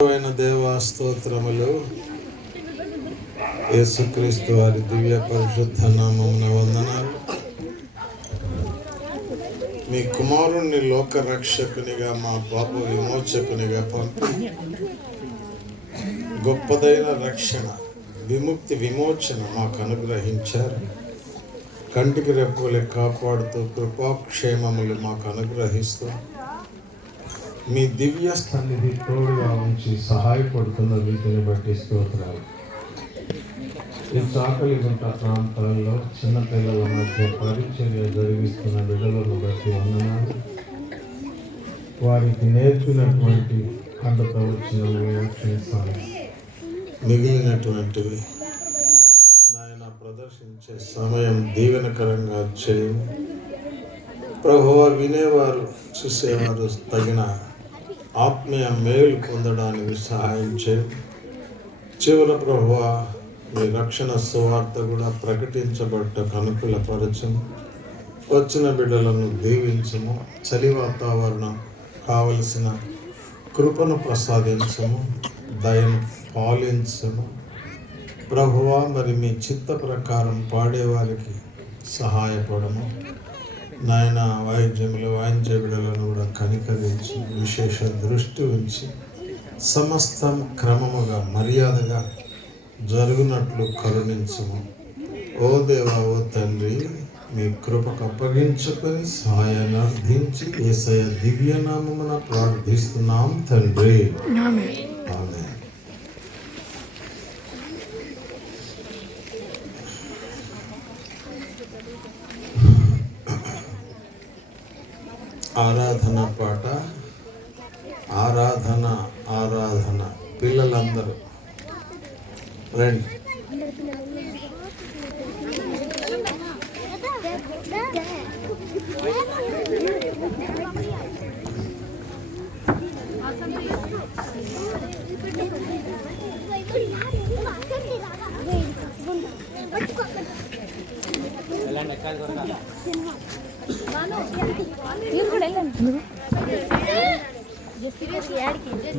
దేవా స్తోత్రములు. యేసుక్రీస్తు వారి దివ్య పరిశుద్ధ నామమున వందనాలు. మీ కుమారుణ్ణి లోక రక్షకునిగా, మా పాప విమోచకునిగా పంపి గొప్పదైన రక్షణ, విముక్తి, విమోచన మాకు అనుగ్రహించారు. కంటికి రెప్పలే కాపాడుతూ కృపాక్షేమములు మాకు అనుగ్రహిస్తూ మీ దివ్య సన్నిధి తోడుగా ఉంచి సహాయపడుతున్న వీటిని బట్టి స్తోత్రాలు. ఈ చాకలిగుంట ప్రాంతాల్లో చిన్నపిల్లల మధ్య పరిచర్య జరిగిస్తున్న బిడ్డలను బట్టి వందనాలు. వారికి నేర్పినటువంటి అండతో వచ్చిన రక్షించాలి. మిగిలినటువంటివి నాయన ప్రదర్శించే సమయం దీవెనకరంగా చేయము ప్రభువా. వినేవారు, చూసేవారు తగిన ఆత్మీయ మేలు పొందడానికి సహాయం చేయం. చివర ప్రభువా, మీ రక్షణ సువార్త కూడా ప్రకటించబడ్డ అనుకూలపరచము. వచ్చిన బిడ్డలను దీవించము. చలి వాతావరణం కావలసిన కృపను ప్రసాదించము, దయను పాలించము ప్రభువా. మరి మీ చిత్త ప్రకారం పాడేవారికి సహాయపడము నాయన. వాయిద్యములు వాయించే బిడ్డలను కూడా కనికరించి విశేష దృష్టి ఉంచి సమస్తం క్రమముగా మర్యాదగా జరుగునట్లు కరుణించము. ఓ దేవా, ఓ తండ్రి, మీ కృపకు అప్పగించుకొని సహాయాన్ని అర్థించి యేసయ్య దివ్యనామమున ప్రార్థిస్తున్నాం తండ్రి. ఆమేన్. ఆరాధన పాట, ఆరాధన ఆరాధన. పిల్లలందరూ రండి.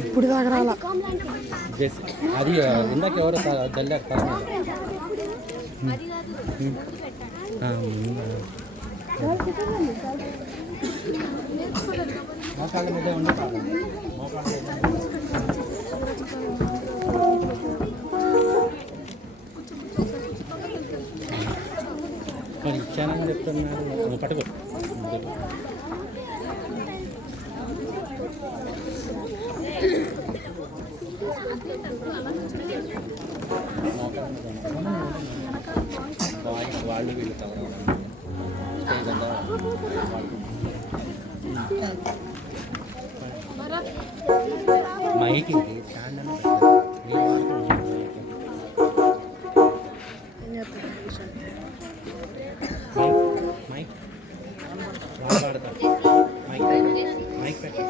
ఇప్పుడు దాకా రాలా అది ఇందాక ఎవరు జల్లారు మోకాళ్ళ మీద ఉండే ఇచ్చానని చెప్తున్నారు. పట్టుకో వాళ్ళు వీళ్ళు కవర్ మైకి మైక్ మైక్ పెట్టి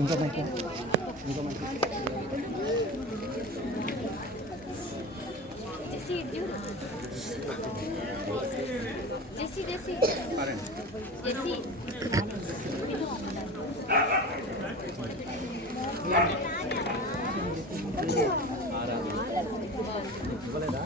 ఇంకో మైక్ ఇవ్వలేదా?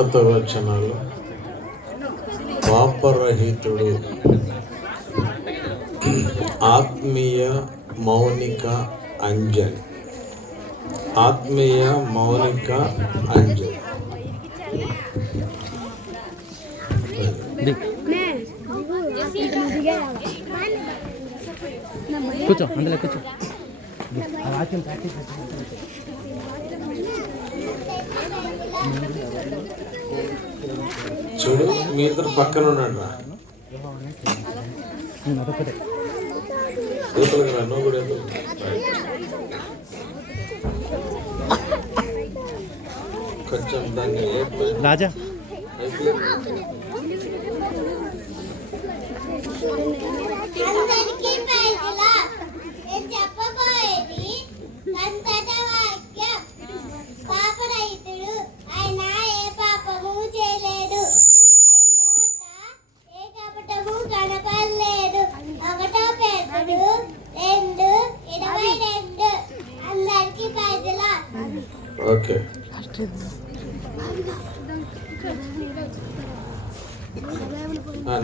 ఒకటో వచనాలు. పాపరహితుడు, ఆత్మీయ మౌనిక అంజలి. ఆత్మీయ మౌనిక అంజలి. కూర్చో, అందులో కూర్చో. ఆ వాక్యం ప్రాక్టీస్ చూడు, మీ ఇద్దరు పక్కన ఉన్నాడు రా. అదొకటే. ఎదురుగా రా, నువ్వు కూడా ఎదురు. కొంచెం దాన్ని రాజా అందరికీ ప్రైజ్లా. నేను చెప్పబోయేది సంతత వాక్యం. పాపరహితుడు, ఆయన ఏ పాపము చేయలేడు, ఆయన నోట ఏ కపటము కనపడలేదు. 1 పేతురు 2:22. అందరికీ ప్రైజ్లా. ఓకే.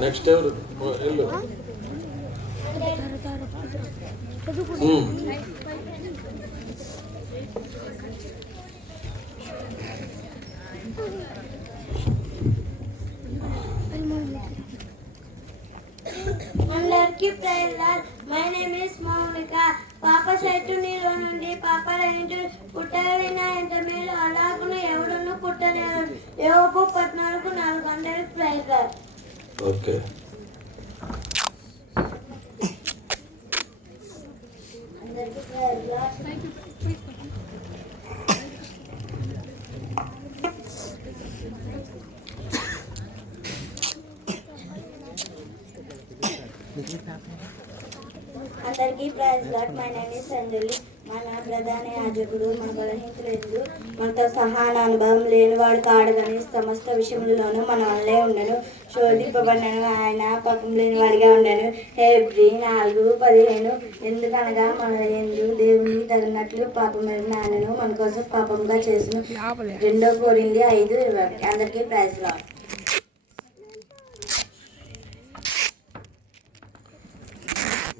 నెక్స్ట్ ఎవరు? వెళ్ళు. అందరికీ praise Lord. My name is Mounika. పాప శైతునిలో నుండి పాపరహితుడు పుట్టగలిగిన ఎంత మేలు, అలాగును ఎవడును పుట్టలేడు. యోబు 14:4. అందరికీ ప్రైజ్లా. ఓకే. అందరికీ ప్రైజ్లా. అందరికీ praise Lord. My name is Sanjali. మన ప్రధాన యాజకుడు మన బలహీనతలందు మనతో సహాన అనుభవం లేనివాడు కాడు, కానీ సమస్త విషయంలోనూ మన వల్లే ఉండను. శోధింపబడినను, ఆయన పాపం లేనివాడిగా ఉండను. హెబ్రీ 4:15. ఎందుకనగా మన యందు దేవునికి తగినట్లు పాపం ఆయనను మన కోసం పాపంగా చేసిన. 2 కొరింథీ 5:20. అందరికీ ప్రైజ్ లార్డ్.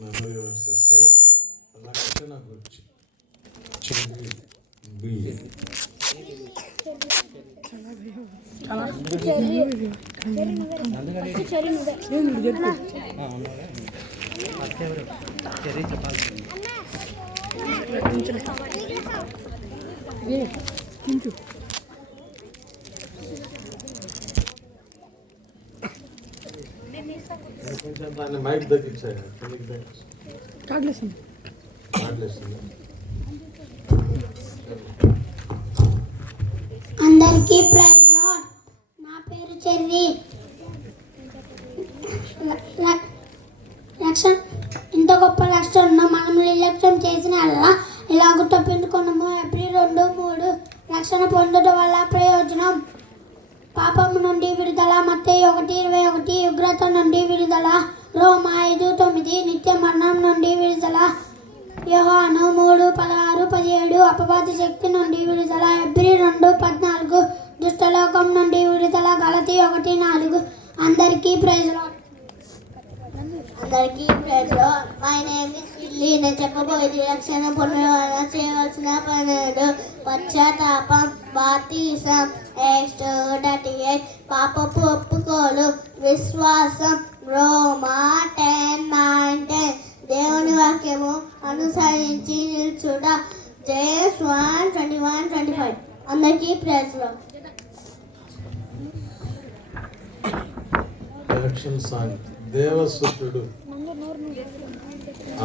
మెమరీ వర్సెస్ రక్షణ గురించి. బిల్లి కొంచెం దాన్ని మైక్ తగ్గించాయి. అందరికీ ప్రైజ్ లార్డ్. నా పేరు చెర్రీ. రక్షణ ఇంత గొప్ప రక్షణను మనం నిర్లక్ష్యం చేసిన అలా ఇలాగ తప్పించుకున్నాము. ఏప్రిల్ 2:3. రక్షణ పొందడం వల్ల ప్రయోజనం: పాపము నుండి విడుదల. మత్తయి 1:21. ఉగ్రత నుండి విడుదల. రోమా 5:9. నిత్య మరణం నుండి విడుదల. యోహాను 3:16-17. అపవాది శక్తి నుండి విడుదల. ఏప్రిల్ 2:14. దుష్టలోకం నుండి విడుదల. గలతీ 1:4. అందరికీ ప్రైజ్ లార్డ్. అందరికీ praise Lord. My name is Willy. నేను చెప్పబోయేది రక్షణ పొందడం చేయవలసిన పనులు: పశ్చాత్తాపం, బాప్తిసం, Acts 2:38. పాపపు ఒప్పుకోలు, విశ్వాసం, రోమా 10:9-10. దేవుని వాక్యము అనుసరించి నిల్చుట, జేమ్స్ 1:21-25. అందరికీ ప్రైజ్ లార్డ్. Action song. దేవసుతుడు.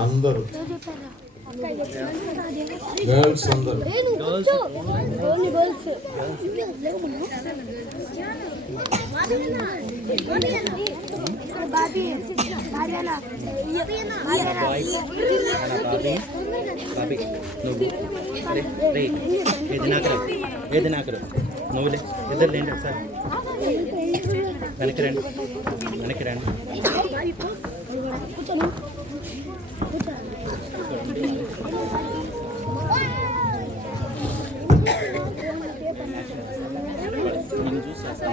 అందరూ గర్ల్స్ అందరూ. బాబీ నువ్వు ఏది నాకరు నువ్వులే ఇద్దరు లేండి ఒకసారి వెనక్కి రండి నేను చూసేస్తా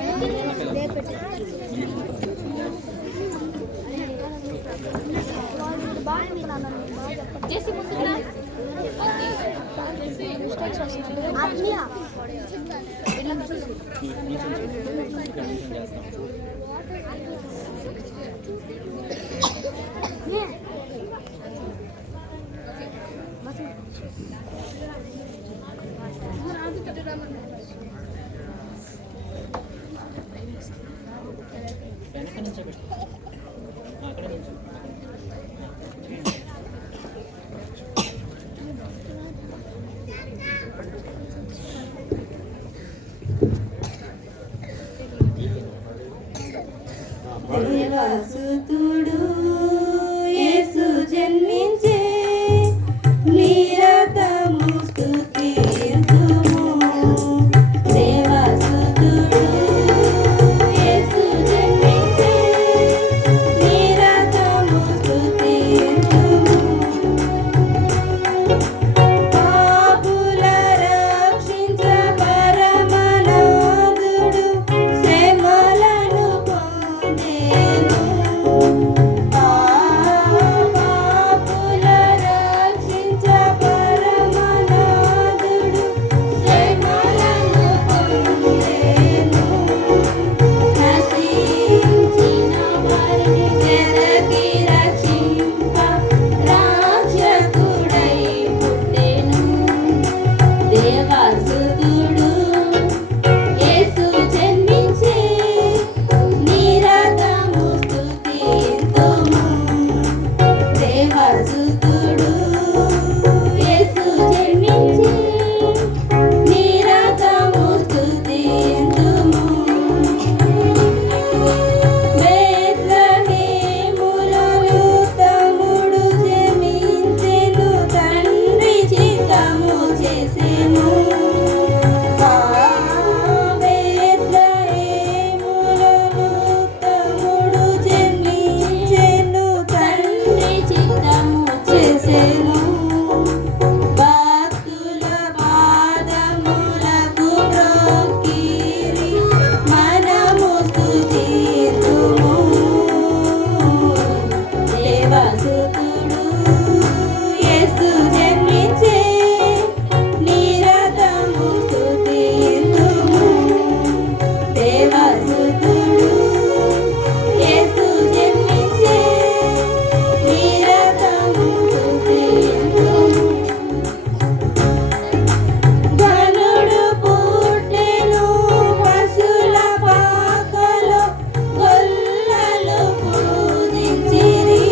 దేవసుతుడు యేసు జన్మించే నిరతము స్తుతింతుము. దేవసుతుడు యేసు జన్మించే నిరతము స్తుతింతుము. పాపుల రక్షించ పరమనాథుడు శ్రమలను పొందెను. పాపుల రక్షించ పరమనాథుడు శ్రమలను పొందెను. నశించిన వారిని వెదకి రక్షింప రాక్షకుడై పుట్టెను. దేవసుతుడు యేసు జన్మించే నిరతము స్తుతింతుము. దేవసుతుడు యేసు జన్మించే నిరతము స్తుతింతుము. బేత్లెహేములో తమ్ముడు జన్మించెను, తండ్రి చిత్తము చేసెను. బేత్లెహేములో తమ్ముడు జన్మించెను, తండ్రి చిత్తము చేసెను. భక్తుల పాదములకు మ్రొక్కిరి, మనము స్తుతింతుము. దేవసుతుడు యేసు జన్మించే నిరతము స్తుతింతుము. దేవసుతుడు యేసు జన్మించే నిరతము స్తుతింతుము. ఘనుడు పుట్టెను పశుల పాకలో, గొల్లలు పూజించిరి.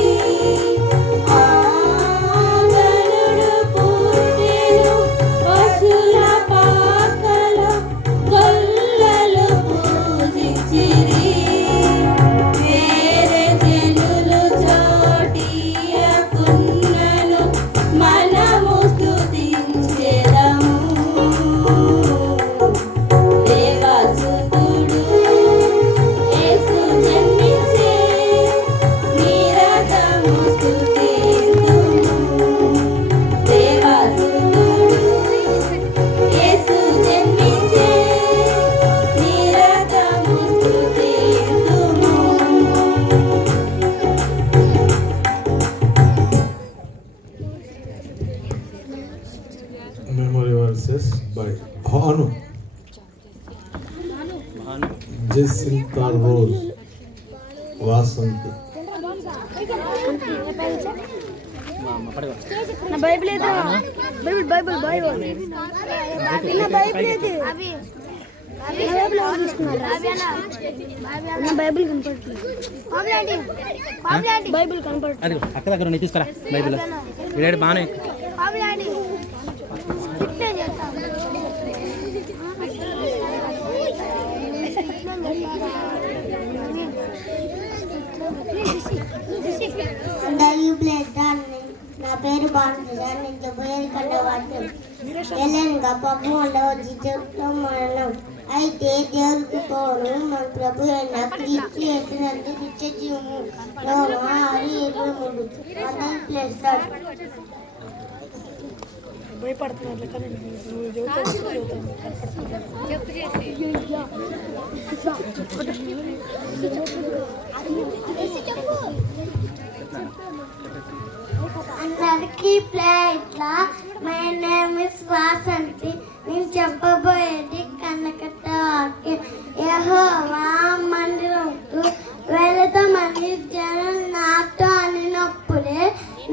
ఘనుడు పుట్టెను పశుల పాకలో, గొల్లలు పూజించిరి. వేరే జనులు చోటియకున్నను, మనము స్తుతించెదము. దేవసుతుడు యేసు జన్మించే నిరతము స్తుతింతుము. దేవసుతుడు యేసు జన్మించే నిరతము స్తుతింతుము. Memory verses by Hanu, Jacinta Rose, Vasanti. నా బైబిల్ ఏదా బైబిల్ బైబిల్ బైబిల్ నా బైబిల్ ఏది నా బైబిల్ ఎవరు తీసుకున్నారా నా బైబిల్ కనపడట్లేదు బైబిల్ కనపడట్లేదు అది అక్క దగ్గర ఉన్నాయి, తీసుకురా బైబిల్. వీడాడు బాగానే నా పేరు బాగుంటుంది నేను చెప్పేది కండవాడు ఎల్లెనగా పప్పు ఉండవు జిజంలో మరణం అయితే దేవుడికి తోడు మన ప్రభు అయిన క్రీస్తు ఎత్తినందు నిత్య జీవము రోమా 6:23 అందరి ప్లేస్ భయపడుతున్నారు కానీ చెప్పు అందరికీ ఫ్లైట్లా మై నేమ్ ఇస్ వాసంతి. నేను చెప్పబోయేది కన్నకట్ట వాక్యం. యెహోవా మందిరంకు వెళతామని జనం నాతో అనినప్పుడే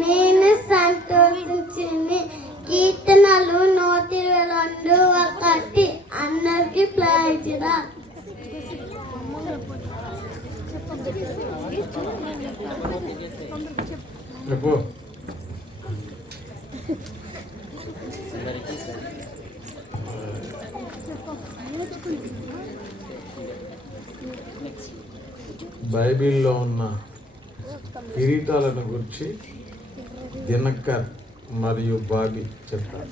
నేను సంతోషించింది. కీర్తనలు 122:1 అందరికీ ఫ్లైట్లా. చెప్పు. బైబిల్లో ఉన్న కిరీటాలను గురించి దినకర్ మరియు బాబీ చెప్తారు.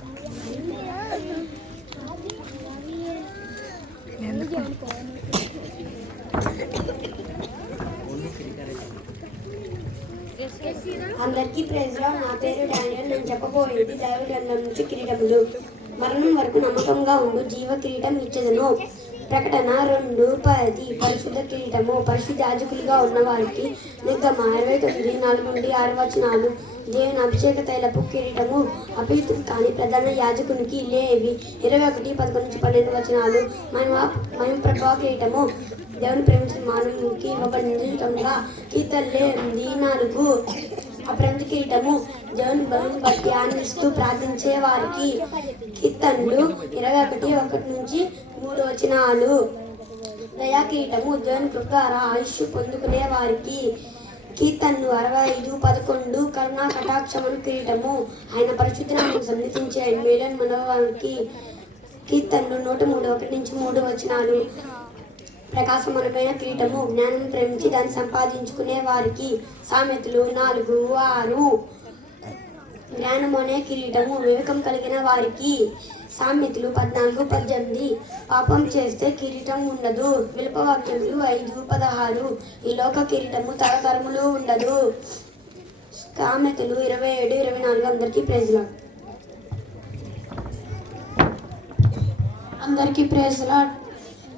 అందరికీ ప్రైజ్లో. నా పేరు డానియల్. నేను చెప్పబోయేది దైవ గ్రంథం నుంచి కిరీటములు. మరణం వరకు నమ్మకంగా ఉండు, జీవ కిరీటం ఇచ్చేదను. ప్రకటన 2:10 పరిశుద్ధ కిరీటము. పరిశుద్ధ యాజకులుగా ఉన్నవారికి నిర్గమ 29:4-6 దేవుని అభిషేక తైలపు కిరీటము. అపవిత్రుడు కాని ప్రధాన యాజకునికి లేవి 21:11-12 మహిమ ప్రభావ కిరీటము. దేవుని ప్రేమించిన మానవునికి ఇవ్వబడిన కీర్తనలే 4 అప్రమత్త కిరీటము. దేవుని బలుని బట్టి ఆనందిస్తూ ప్రార్థించే వారికి కీర్తనలు 21:1-3 దయా కిరీటము. దేవుని కృప ద్వారా ఆయుష్ పొందుకునే వారికి కీర్తనలు 65:11 కరుణా కటాక్షమును కిరీటము. ఆయన పరిశుద్ధనామను సన్నిధించే మేలని మనవారికి కీర్తనలు 103:1-3 ప్రకాశమానమైన కిరీటము. జ్ఞానం ప్రేమించి దాన్ని సంపాదించుకునే వారికి సామెతలు 4:6 జ్ఞానము అనే కిరీటము. వివేకం కలిగిన వారికి సామెతలు 14:18 పాపం చేస్తే కిరీటం ఉండదు. విలుపవాక్యములు 5:16 ఈ లోక కిరీటము తరతరములు ఉండదు. సామెతలు 27:24 అందరికీ ప్రైజ్లా. అందరికీ ప్రైజ్లా.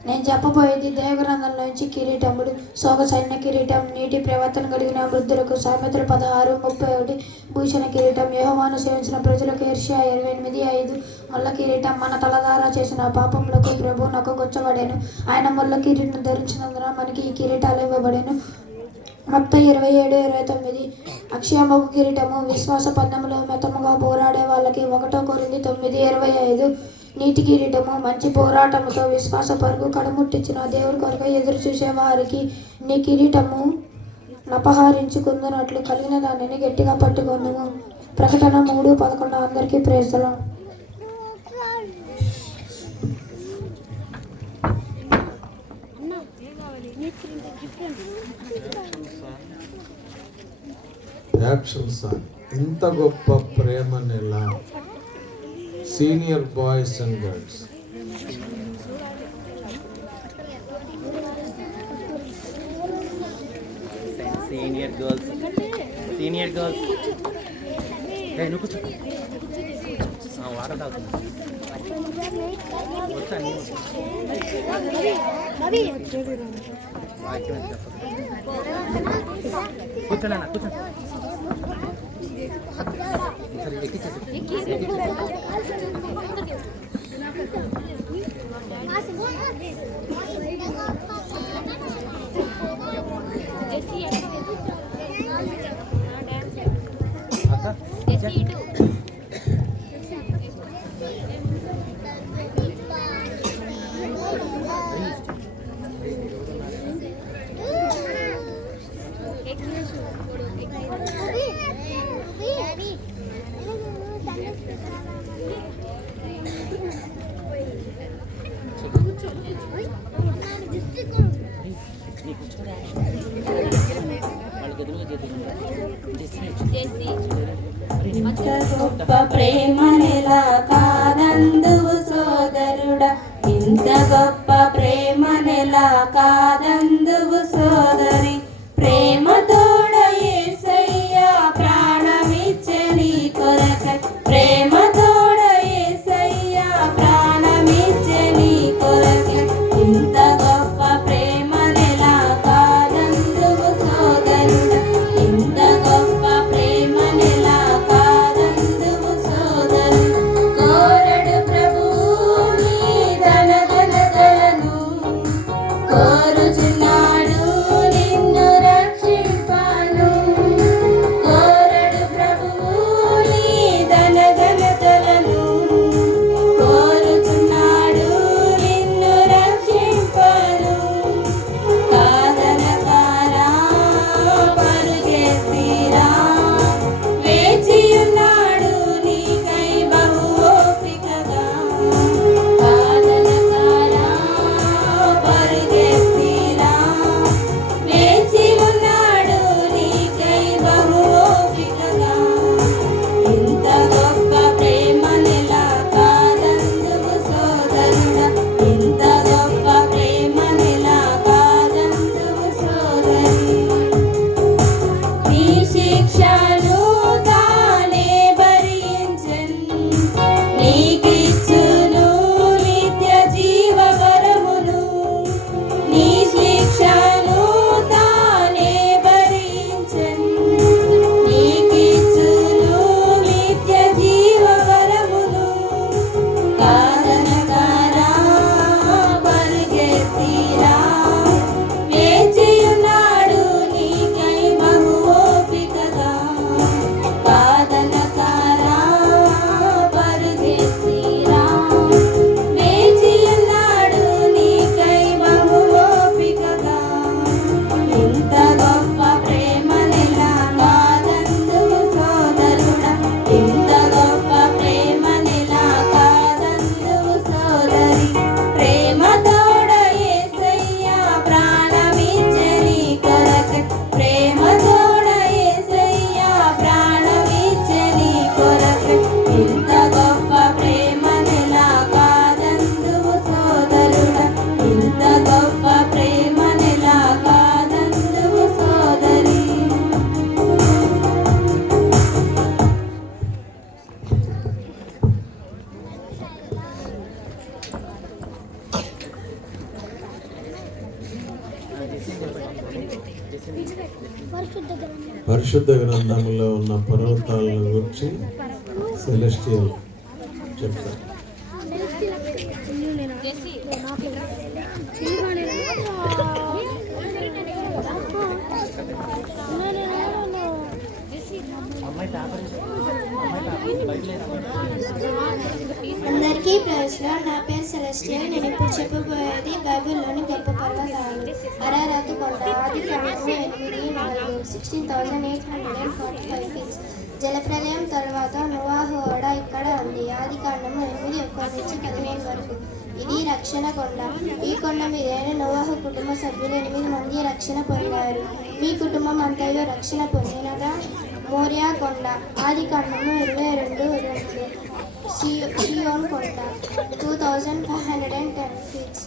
నేను చెప్పబోయేది దేవగ్రంథంలోంచి కిరీటములు. సొగసైన కిరీటం. నీటి ప్రవర్తన కలిగిన వృద్ధులకు సామెతలు 16:31 భూషణ కిరీటం. యెహోవాను సేవించిన ప్రజలకు యెషయా 28:5 ముళ్ళ కిరీటం. మన తలధార చేసిన పాపములకు ప్రభువునకు గుచ్చబడెను. ఆయన ముళ్ళ కిరీటం ధరించినందున మనకి ఈ కిరీటాలు ఇవ్వబడెను. మత్తయి 27:29 అక్షయమగు కిరీటము. విశ్వాస పద్యములో మెతముగా పోరాడే వాళ్ళకి 1 కొరింథీ 9:25 నీటి కిరీటము. మంచి పోరాటముతో విశ్వాస పరుగు కడముట్టించిన దేవుడి కొరకు ఎదురు చూసే వారికి నీ కిరీటము నపహరించుకుందునట్లు కలిగిన దానిని గట్టిగా పట్టుకుందుము. ప్రకటన 3:11 అందరికీ ప్రైజ్లా. Action song. ఇంత గొప్ప ప్రేమ నెల. Senior boys and girls. Senior girls నువ్వు కూర్చో. వాటర్ తాగుతున్నా. కూర్చోనా కూర్చో. ఇంత గొప్ప ప్రేమ నెలా కాదందువు సోదరుడా. ఇంత గొప్ప ప్రేమ నెలా కాదందువు సోదరి. ప్రేమ తోడ యేసయ్యా ప్రాణమిచ్చే నీ కొరకై. ప్రేమ తోడ యేసయ్యా ప్రాణమిచ్చే నీ కొరకై. ఇంత గొప్ప ప్రేమ నెలా కాదందువు సోదరుడా. ఇంత గొప్ప ప్రేమ నెలా కాదందువు పరిశుద్ధ గ్రంథంలో ఉన్న పర్వతాలను గురించి సెలెస్టియల్ చెప్తారు. అందరికీ ప్రైజ్లో, నా పేరు సెలెస్టియల్. నేను ఇప్పుడు చెప్పబోయేది బైబిల్లోని గొప్ప పర్వతాలు. అరారాతు కొండ, ఆది కాండము 8:4, 16,845 ఫీట్స్. జలప్రలయం తర్వాత నోవాహు ఓడ ఇక్కడ ఉంది. ఆది కాండము 8:1-15 వరకు. ఇది రక్షణ కొండ. ఈ కొండ మీదైన నోవాహు కుటుంబ సభ్యులు 8 మంది రక్షణ పొందారు. మీ కుటుంబం అంతయు రక్షణ పొందినదా? మోరియా కొండ, ఆది కాండము 22:2. సియోన్ కొండ 2510 ఫీట్స్.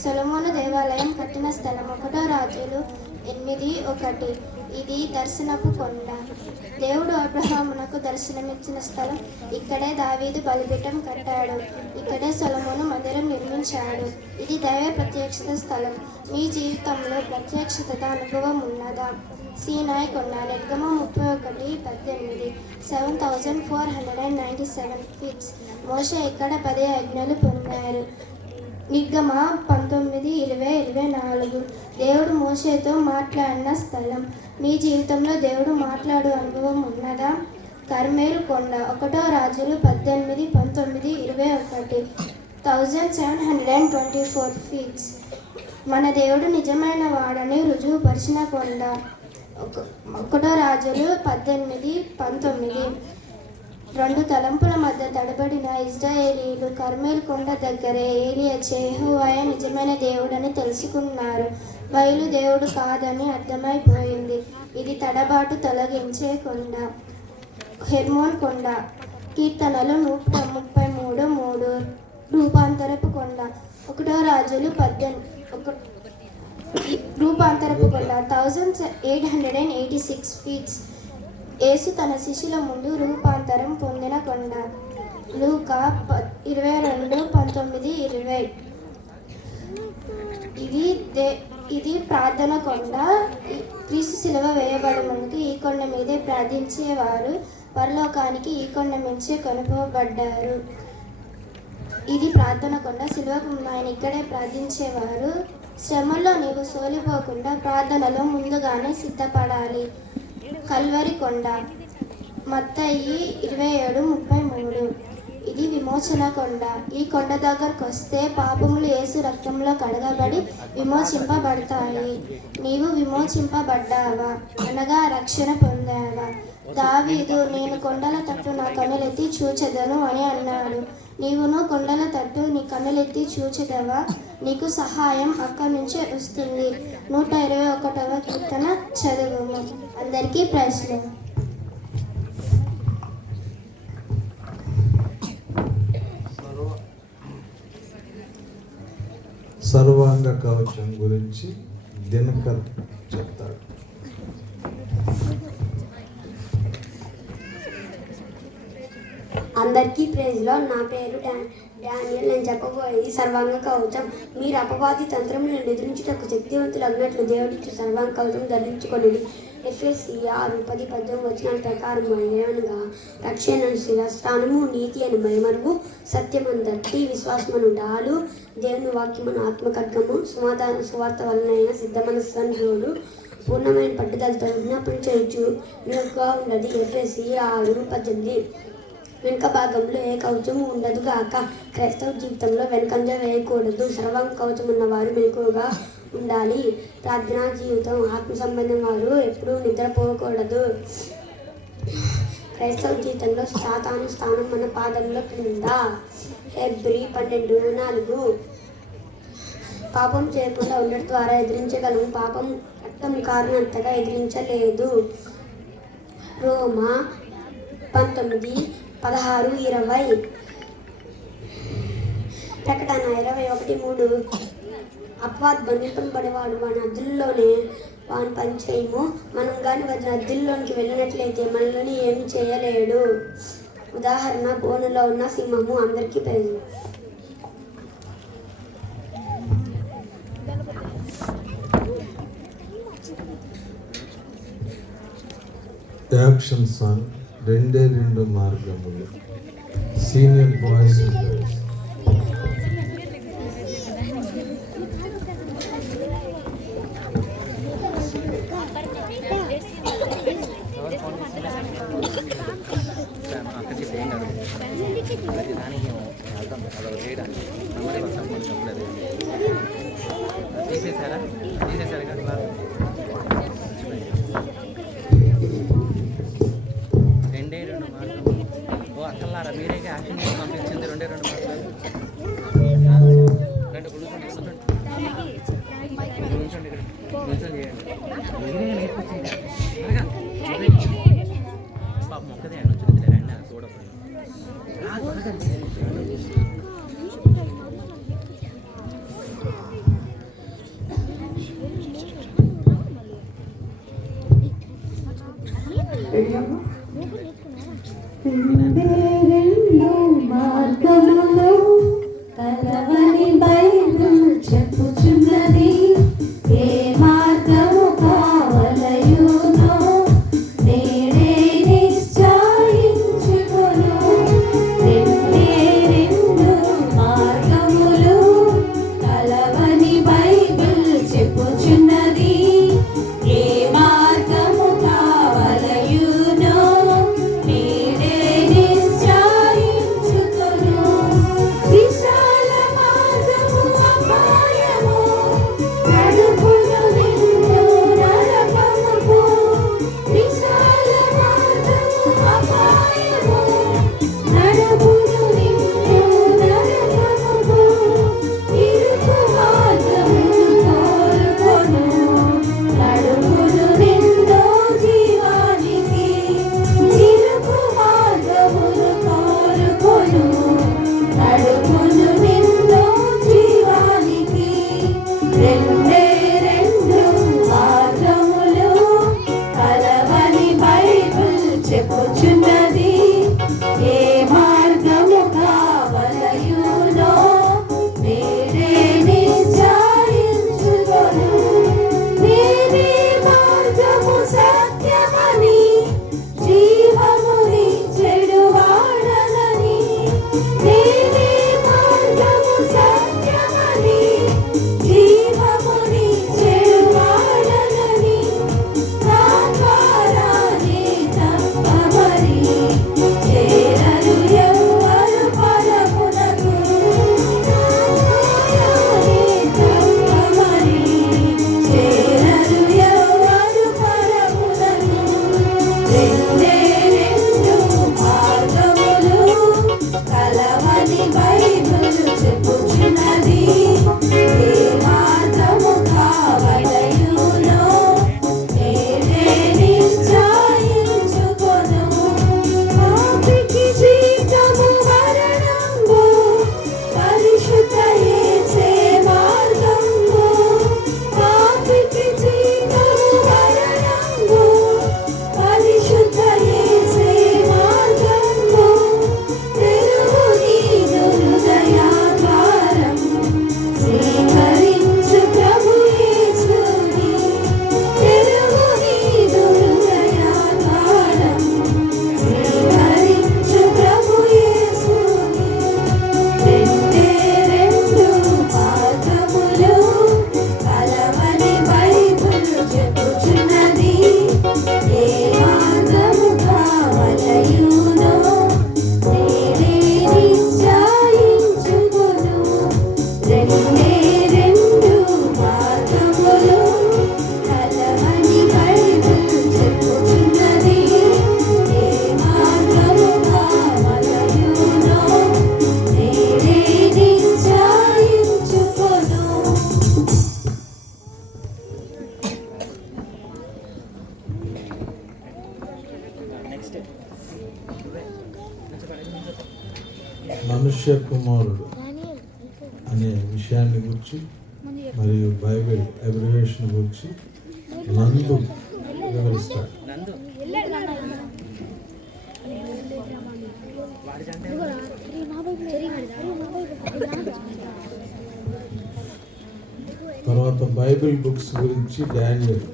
సొలొమోను దేవాలయం కట్టిన స్థలం 1 రాజులు 8:1. ఇది దర్శనపు కొండ. దేవుడు అబ్రహామునకు దర్శనమిచ్చిన స్థలం. ఇక్కడే దావీదు బలిపీఠం కట్టాడు. ఇక్కడే సొలొమోను మందిరం నిర్మించాడు. ఇది దైవ ప్రత్యక్షత స్థలం. మీ జీవితంలో ప్రత్యక్షత అనుభవం ఉన్నదా? సీనాయ్ కొండ, నిర్గమం 31:18, 7497 ఫీట్స్. మోషే ఇక్కడ 10 ఆజ్ఞలు పొందారు. నిర్గమ 19:20-24. దేవుడు మోషేతో మాట్లాడిన స్థలం. మీ జీవితంలో దేవుడు మాట్లాడు అనుభవం ఉన్నదా? కర్మేలు కొండ, 1 రాజులు 18:19-21, 1724 ఫీట్స్. మన దేవుడు నిజమైన వాడని రుజువుపరిచిన కొండ, 1 రాజులు 18:19. 2 తలంపుల మధ్య తడబడిన ఇజ్రాయేలీలు కర్మేల్ కొండ దగ్గరే ఏలియాచే యెహోవా నిజమైన దేవుడని తెలుసుకున్నారు. బయలు దేవుడు కాదని అర్థమైపోయింది. ఇది తడబాటు తొలగించే కొండ. హెర్మోన్ కొండ, కీర్తనలు 133:3. రూపాంతరపు కొండ, 1 రాజులు 18. రూపాంతరపు కొండ 1886 ఫీట్స్. యేసు తన శిష్యుల ముందు రూపాంతరం పొందిన కొండ. లూకా 22:19-20. ఇది ప్రార్థన కొండ. క్రీస్తు శిలువ వేయబడి ముందుకు ఈ కొండ మీదే ప్రార్థించేవారు పరలోకానికి ఈ కొండ మించే కొనుకోబడ్డారు. ఇది ప్రార్థన కొండ. శిలువకు ఆయన ఇక్కడే ప్రార్థించేవారు. శ్రమల్లో నీవు సోలిపోకుండా ప్రార్థనలో ముందుగానే సిద్ధపడాలి. కల్వరి కొండ, మత్తయి 27:33. ఇది విమోచన కొండ. ఈ కొండ దగ్గరకు వస్తే పాపములు యేసు రక్తంలో కడగబడి విమోచింపబడతాయి. నీవు విమోచింపబడ్డావా? అనగా రక్షణ పొందావా? దావీదు, నేను కొండల తట్టు నా కన్నులెత్తి చూచెదను అని అన్నాడు. నీవును కొండల తట్టు నీ కన్నులెత్తి చూచెదవా? నీకు సహాయం అక్కడి నుంచే వస్తుంది. 121వ కీర్తన చదువుము. అందరికీ ప్రైజ్లు. సర్వాంగ కవచం గురించి దినకర్ చెప్తాడు. అందరికీ ప్రైజ్లో, నా పేరు డానియల్. నేను చెప్పబోయేది సర్వాంగ కవచం. మీరు అపవాది తంత్రములను ఎదిరించుటకు శక్తివంతులు అన్నట్లు దేవుడిచ్చు సర్వాంగ కవచం ధరించుకొనుడి. ఎఫెసీ 6:10-18 ప్రకారం అనగా రక్షణ శిరస్త్రానము, నీతి అని భయమరుగు, సత్యమందట్టి, విశ్వాసమను డాలు, దేవుని వాక్యమును ఆత్మఖడ్గము, సమాధాన సువార్త వలనైన సిద్ధ మనస్సంజోడు, పూర్ణమైన పట్టుదలతో విజ్ఞాపన చేయొచ్చు వినుగా ఉన్నది. ఎఫెసీ 6:18. వెనుక భాగంలో ఏ కవచము ఉండదు గాక. క్రైస్తవ జీవితంలో వెనుకంజ వేయకూడదు. సర్వాంగ కవచం ఉన్నవారు మెలకువగా ఉండాలి. ప్రార్థనా జీవితం, ఆత్మ సంబంధం వారు ఎప్పుడూ నిద్రపోకూడదు. క్రైస్తవ జీవితంలో సాతాను స్థానం మన పాదంలో క్రింద. హెబ్రీ 12:4. పాపం చేయకుండా ఉండటం ద్వారా ఎదిరించగలము. పాపం రక్తం కారణంతగా ఎదిరించలేదు. రోమా 19:16-20. ప్రకటన 21:3. అపవాది బంధింపబడేవాడు వాని అద్దుల్లోనే వాని పని చేయము. మనం కానీ వారి అద్దుల్లోనికి వెళ్ళినట్లయితే మనల్ని ఏమి చేయలేడు. ఉదాహరణ, బోనులో ఉన్న సింహము. అందరికీ ప్రైజ్. యాక్షన్ సాంగ్ రెండే రెండు మార్గములు. Senior boys and girls. అక్కడికి ఏం కాదు ప్రతి దానికి అర్థం అదొక చేయడానికి మరి వర్షం కొంచెం లేదు తీసేశారా కదా రెండే రెండు మార్గాలు. ఓ అక్కలారా మీరేగా యాక్షన్ చేసి పంపించింది రెండే రెండు మార్గాలు. రెండు కూర్చోండి చేయండి మీరే నేర్పించింది పాప మొక్కదే అని వచ్చింది రండి అది చూడకపోయి రెండు మార్గములు కలవని బైబిల్ చెప్పుచున్నది. ఏ మార్గము కావలయునో నేనే నిశ్చయించుకొను. రెండే రెండు మార్గములు కలవని బైబిల్ చెప్పుచున్నది. ఏ మార్గము కావలయునో నేనే నిశ్చయించుకొను. విశాల మార్గము అపాయము నడుపును నిన్ను నరకముకు. విశాల మార్గము అపాయము నడుపును నిన్ను నరకముకు. ఇరుకు మార్గమును కోరుకొను నడుపును నిన్ను జీవానికి. ఇరుకు మార్గమును కోరుకొను నడుపును నిన్ను జీవానికి. రెండే రెండు మార్గములు కలవని బైబిల్ చెప్పుచున్నది. ఏ మార్గము కావలయునో నేనే నిశ్చయించుకొను. నేనే మార్గము సత్యమని జీవముని చెడువాడనని. నేనే మార్గము సత్యమని జీవముని చెడువాడనని. నా ద్వారానే తప్ప మరి చేరరు ఎవ్వరు పరమునకు. నా ద్వారానే తప్ప మరి చేరరు ఎవ్వరు పరమునకు. రెండే రెండు మార్గములు కలవని బైబిల్ చెప్పుచున్నది. ఏ మార్గము కావలయునో నేనే నిశ్చయించుకొను. పాపికి జీతము మరణము పరిశుద్ధ యేసే మార్గము. పాపికి జీతము మరణము పరిశుద్ధ యేసే మార్గము. తెరువు నీదు హృదయద్వారం స్వీకరించు ప్రభు యేసుని. తెరువు నీదు హృదయద్వారం స్వీకరించు ప్రభు యేసుని. రెండే రెండు మార్గములు కలవని బైబిల్ చెప్పుచున్నది. ఏ మార్గము కావలయునో నేనే నిశ్చయించుకొను. రెండే రెండు మార్గములు కలవని బైబిల్ చెప్పుచున్నది. ఏ మార్గము కావలయునో నేనే నిశ్చయించుకొను. మనుష్య కుమారుడు అనే విషయాన్ని గురించి మరియు బైబిల్ అబ్రివేషన్ గురించి నందు వివరిస్తాడు. నందు వాడి అంటే తర్వాత బైబిల్ బుక్స్ గురించి డానియల్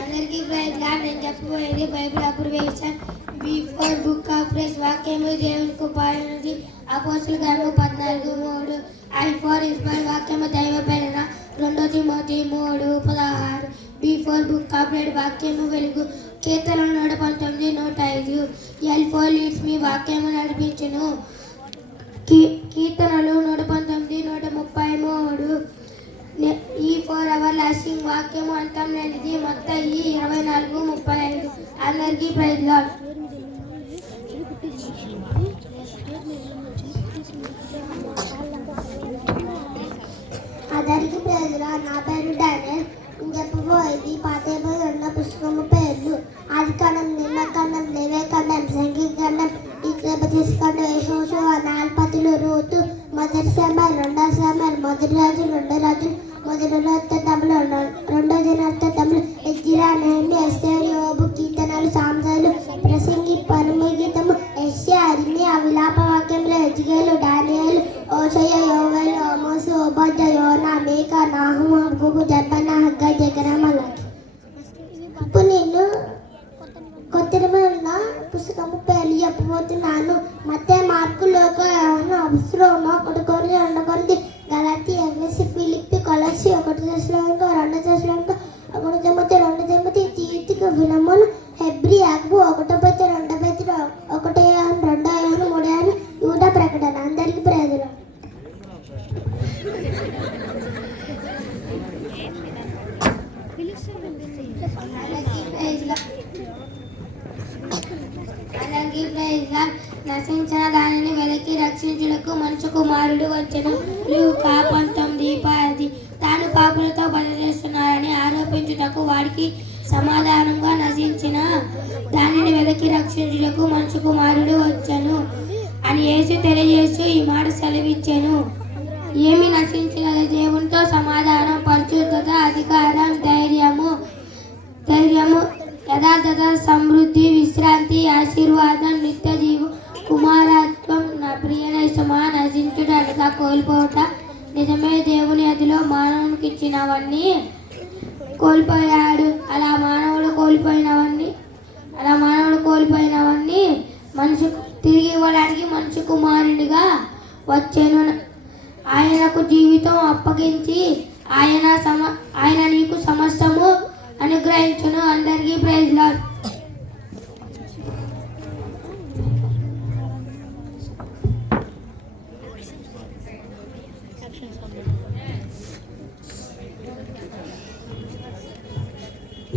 అందరికీ ప్రైజ్ గా నేను చెప్పబోయేది Bible abbreviation before book of praise వాక్యము దేవునికి ఉపాయనది అపోస్తుల కార్యము 14:3 అండ్ ఫర్ ఇస్రాయల్ వాక్యము దైవ ప్రేరణ 2 తిమోతి 3:16 బిఫోర్ బుక్ ఆఫ్ ప్రైజ్ వాక్యము వెలుగు కీర్తనలు 119:105 ఎల్ ఫర్ లీడ్స్ మీ వాక్యము నడిపించును కీర్తనలు 119:133 ఈ ఫర్ అవర్ లాస్టింగ్ వాక్యము అంతం లేనిది మత్తయి 24:35 అందరికీ ప్రైజ్ లార్డ్. అందరికీ ప్రైజ్ లార్డ్. నా పేరు డానియల్. నేను చెప్పబోయేది పాతేబోయి ఉన్న పుస్తకము పేర్లు ఆదికాండం, నిర్గమకాండం, లేవియకాండం, సంఖ్యాకాండం, ఇజ్రాయేలు యెహోషువ, నాల్పతులు, రూతు, మొదటి సమయాలు, రెండవ సమయాలు, మొదటి రాజులు, రెండో రాజులు, మొదటి వృత్తాంతములు, రెండో దినవృత్తాంతములు, ఎజ్రా, నెహెమ్యా, ఎస్తేరు, యోబు, కీర్తనలు, సామ్సోను, ప్రసంగి, పరమ గీతము, యెషయా, ఇర్మీయా, విలాప వాక్యములు, హెజ్కేలు, దానియేలు, హోషేయ, యోవేలు, ఆమోసు, ఓబద్యా, యోనా, మీకా, నాహుము, హబక్కూకు, జెఫన్యా, హగ్గై, జెకర్యా, మలాకి. ఇప్పుడు నేను కొత్తమైన పుస్తకము పేర్లు చెప్పబోతున్నాను. మత్తయి, మార్కు, లూకా, యోహాను, అపోస్తలులు, 1 కొరింథీ, 2 కొరింథీ, గలాతీ, ఎఫెసీ, ఫిలిప్పీ, కొలస్సీ, 1 తెస్సలోనిక, 2 తెస్సలోనిక, 1 తిమోతి, 2 తిమోతి, తీతు, ఫిలెమోను, హెబ్రీ, యాకోబు, 1 పేతురు, 2 పేతురు, 1 యోహాను, 2 యోహాను, 3 యోహాను, యూదా, ప్రకటన. అందరికీ ప్రైజ్ లార్డ్. అందరికీ ప్రైజ్ లార్డ్. నశించిన దానిని వెలికి రక్షించుటకు మనుష్య కుమారుడు వచ్చెను. లూకా 19:10 తాను పాపులతో బస చేస్తున్నారని ఆరోపించుటకు వాడికి సమాధానంగా నశించిన దానిని వెలికి రక్షించుటకు మనుష్య కుమారుడు వచ్చెను అని యేసు తెలియజేస్తూ ఈ మాట సెలవిచ్చెను. ఏమి నశించినది? దేవునితో సమాధానం, పరిశుద్ధత, అధికారం, ధైర్యము, యథార్థత, సమృద్ధి, విశ్రాంతి, ఆశీర్వాదం, నిత్య జీవం, కుమారత్వం, నా ప్రియనేశమా, నశించుట అనగా కోల్పోవట. నిజమే, దేవుని అదిలో మానవునికి ఇచ్చినవన్నీ కోల్పోయాడు. అలా మానవుడు కోల్పోయినవన్నీ మనిషి తిరిగి ఇవ్వడానికి మనిషి కుమారుడిగా వచ్చాను. ఆయనకు జీవితం అప్పగించి ఆయన నీకు సమస్తము అనుగ్రహించును. అందరికీ ప్రైజ్ లార్డ్.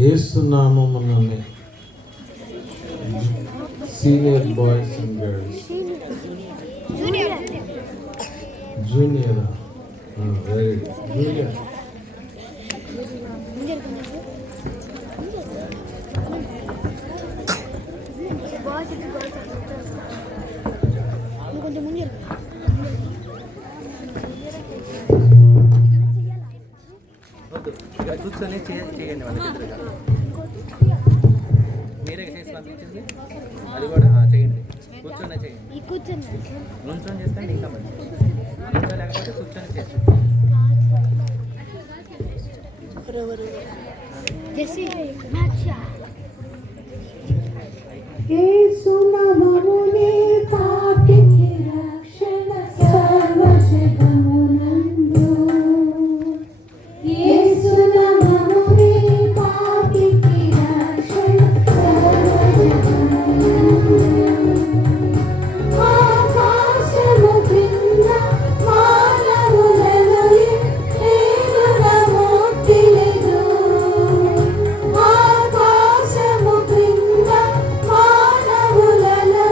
యేసు నామముననే senior boys and girls junior very junior కూర్చొని చేయండి వాళ్ళకి ఎదురుగా. మీరే చేసి పంపించింది అది కూడా చేయండి. కూర్చొని చేయండి. నుంచొని చేస్తే ఇంకా మంచి. లేకపోతే కూర్చొని చేయండి. ఆకాశము క్రింద మానవులలో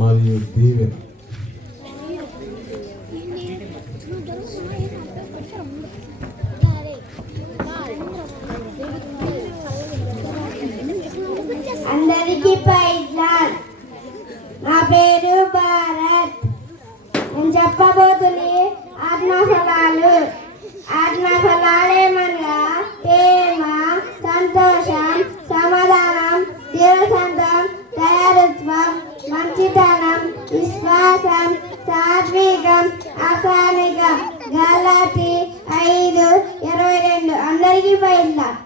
మరియు దీవెన. అందరికీ ప్రైజ్ లార్డ్. నా పేరు భారత్. నేను చెప్పబోతుని ఆత్మఫలాలు. ఆత్మఫలాలేమనగా ప్రేమ, సంతోషం, సమాధానం, దీర్ఘశాంతం, దయాళుత్వం, మంచితనం, విశ్వాసం, సాత్వికం, అసానికం. గలాతీ 5:22. అందరికీ ప్రైజ్ లార్డ్.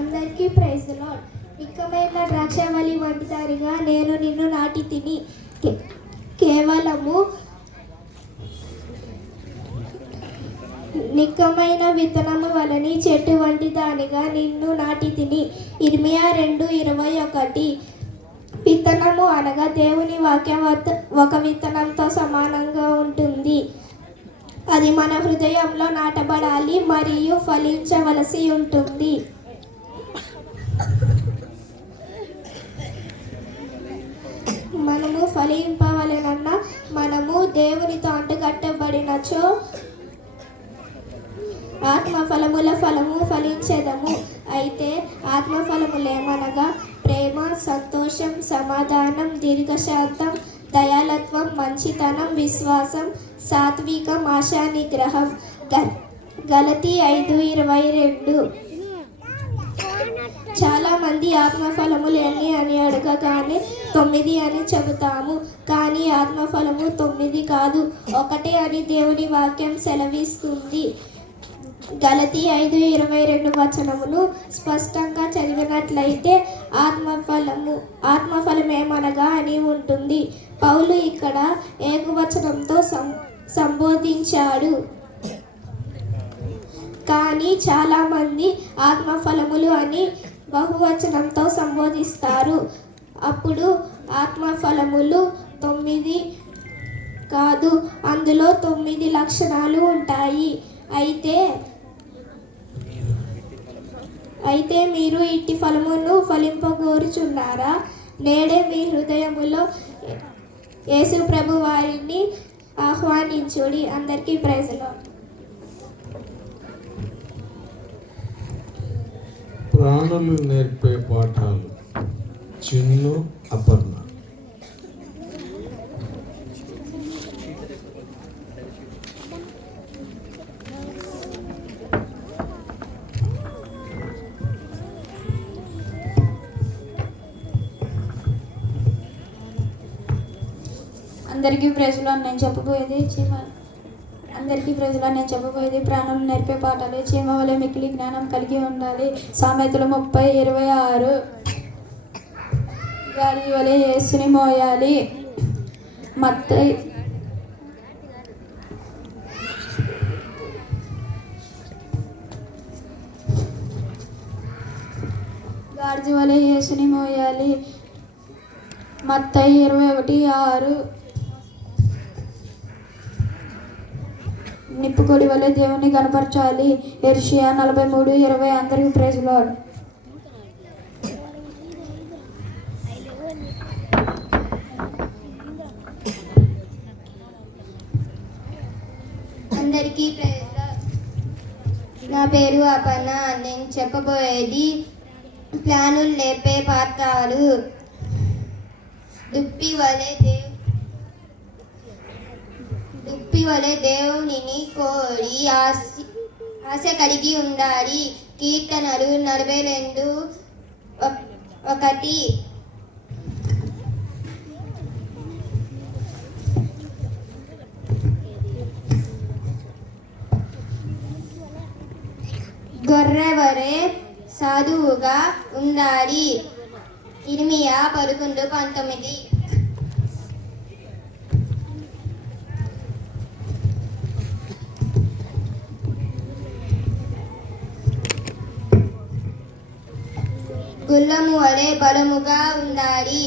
అందరికీ ప్రైజ్ లార్డ్. నిక్కమైన ద్రాక్షవల్లి వంటి దారిగా నేను నిన్ను నాటి తిని కేవలము నిక్కమైన విత్తనము వలని చెట్టు వంటి దానిగా నిన్ను నాటి తిని. ఇర్మియా 2:21. విత్తనము అనగా దేవుని వాక్యం ఒక విత్తనంతో సమానంగా ఉంటుంది. అది మన హృదయంలో నాటబడాలి మరియు ఫలించవలసి ఉంటుంది. మనము ఫలింపవలెనన్నా మనము దేవునితో అంటుకట్టబడినచో ఆత్మఫలముల ఫలము ఫలించెదము. అయితే ఆత్మఫలములేమనగా ప్రేమ, సంతోషం, సమాధానం, దీర్ఘశాంతం, దయాళత్వం, మంచితనం, విశ్వాసం, సాత్వికం, ఆశా నిగ్రహం. గలతీ 5:22. చాలామంది ఆత్మఫలములు ఎన్ని అని అడగగానే 9 అని చెబుతాము. కానీ ఆత్మఫలము 9 కాదు, 1 అని దేవుని వాక్యం సెలవిస్తుంది. గలతీ 5:22 స్పష్టంగా చదివినట్లయితే ఆత్మఫలమేమనగా అని ఉంటుంది. పౌలు ఇక్కడ ఏకవచనంతో సంబోధించాడు. కానీ చాలామంది ఆత్మఫలములు అని బహువచనంతో సంబోధిస్తారు. అప్పుడు ఆత్మఫలములు 9 కాదు, అందులో 9 లక్షణాలు ఉంటాయి. అయితే మీరు ఇట్టి ఫలమును ఫలింపగోరుచున్నారా? నేడే మీ హృదయములో యేసు ప్రభు వారిని ఆహ్వానించుడి. అందరికీ ప్రైజ్ లార్డ్. ప్రాణులు నేర్పే పాఠాలు. చిన్ను, అపర్ణ. అందరికీ ప్రైజ్లో నేను చెప్పబోయేది ప్రాణులు నేర్పే పాఠాలు. చీమ వలె మిక్కిలి జ్ఞానం కలిగి ఉండాలి. సామెతలు 30:26. గాడిద వలె యేసుని మోయాలి. మత్తయి గాడిద వలె యేసుని మోయాలి. మత్తయి 21:6. నిప్పుకొలి వలె దేవుని కనపరచాలి. యెషయా 43:20. అందరికీ ప్రైజ్ లార్డ్. అందరికీ ప్రైజ్ లార్డ్. నా పేరు అపర్ణ. నేను చెప్పబోయేది ప్రాణులు లేపే పాత్రలు. దుప్పి వలె దేవునిని కోరి ఆశ కలిగి ఉండాలి. కీర్తనలు 42:1. గొర్రె వలె సాధువుగా ఉండాలి. ఇర్మియా 11:19. గుల్లము వలె బలముగా ఉండాలి.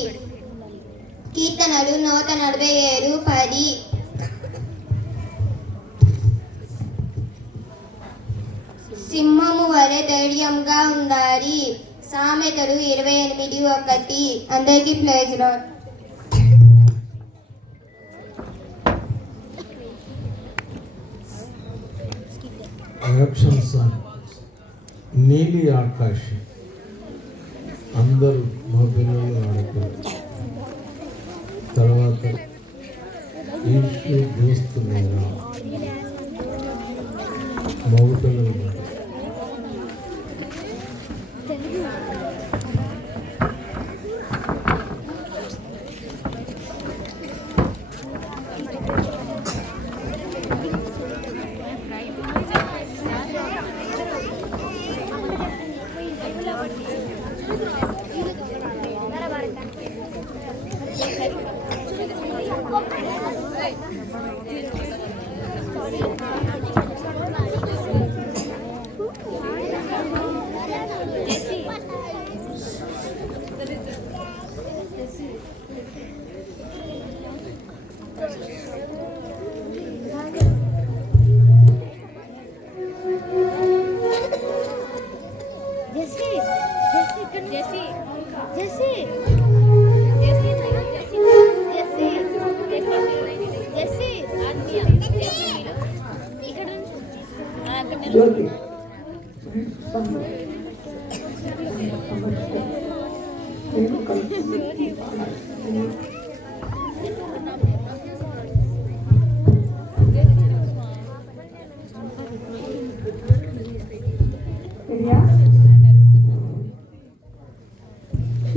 కీర్తనలు 147:10. సింహము వలె ధైర్యంగా ఉండాలి. సామెతలు 28:1. అందరికీ ప్రైజ్ లార్డ్. యాక్షన్ సాంగ్ నీలి ఆకాశం. అందరూ మా పిల్లలు ఆడుకోరు. తర్వాత ఈశ్వరు చూస్తున్నారా మౌతలు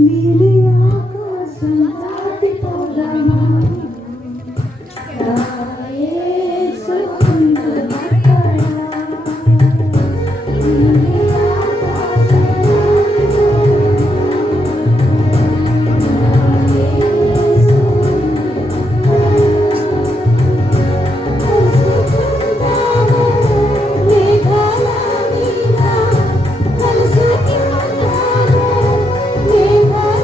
నీలి ఆకాశం దాటిపోదామా యేసు ఉన్నదక్కడ. నీలి ఆకాశం దాటిపోదామా యేసు కలుసుకుందాము మేఘాల మీద కలుసుకుందాము మేఘాల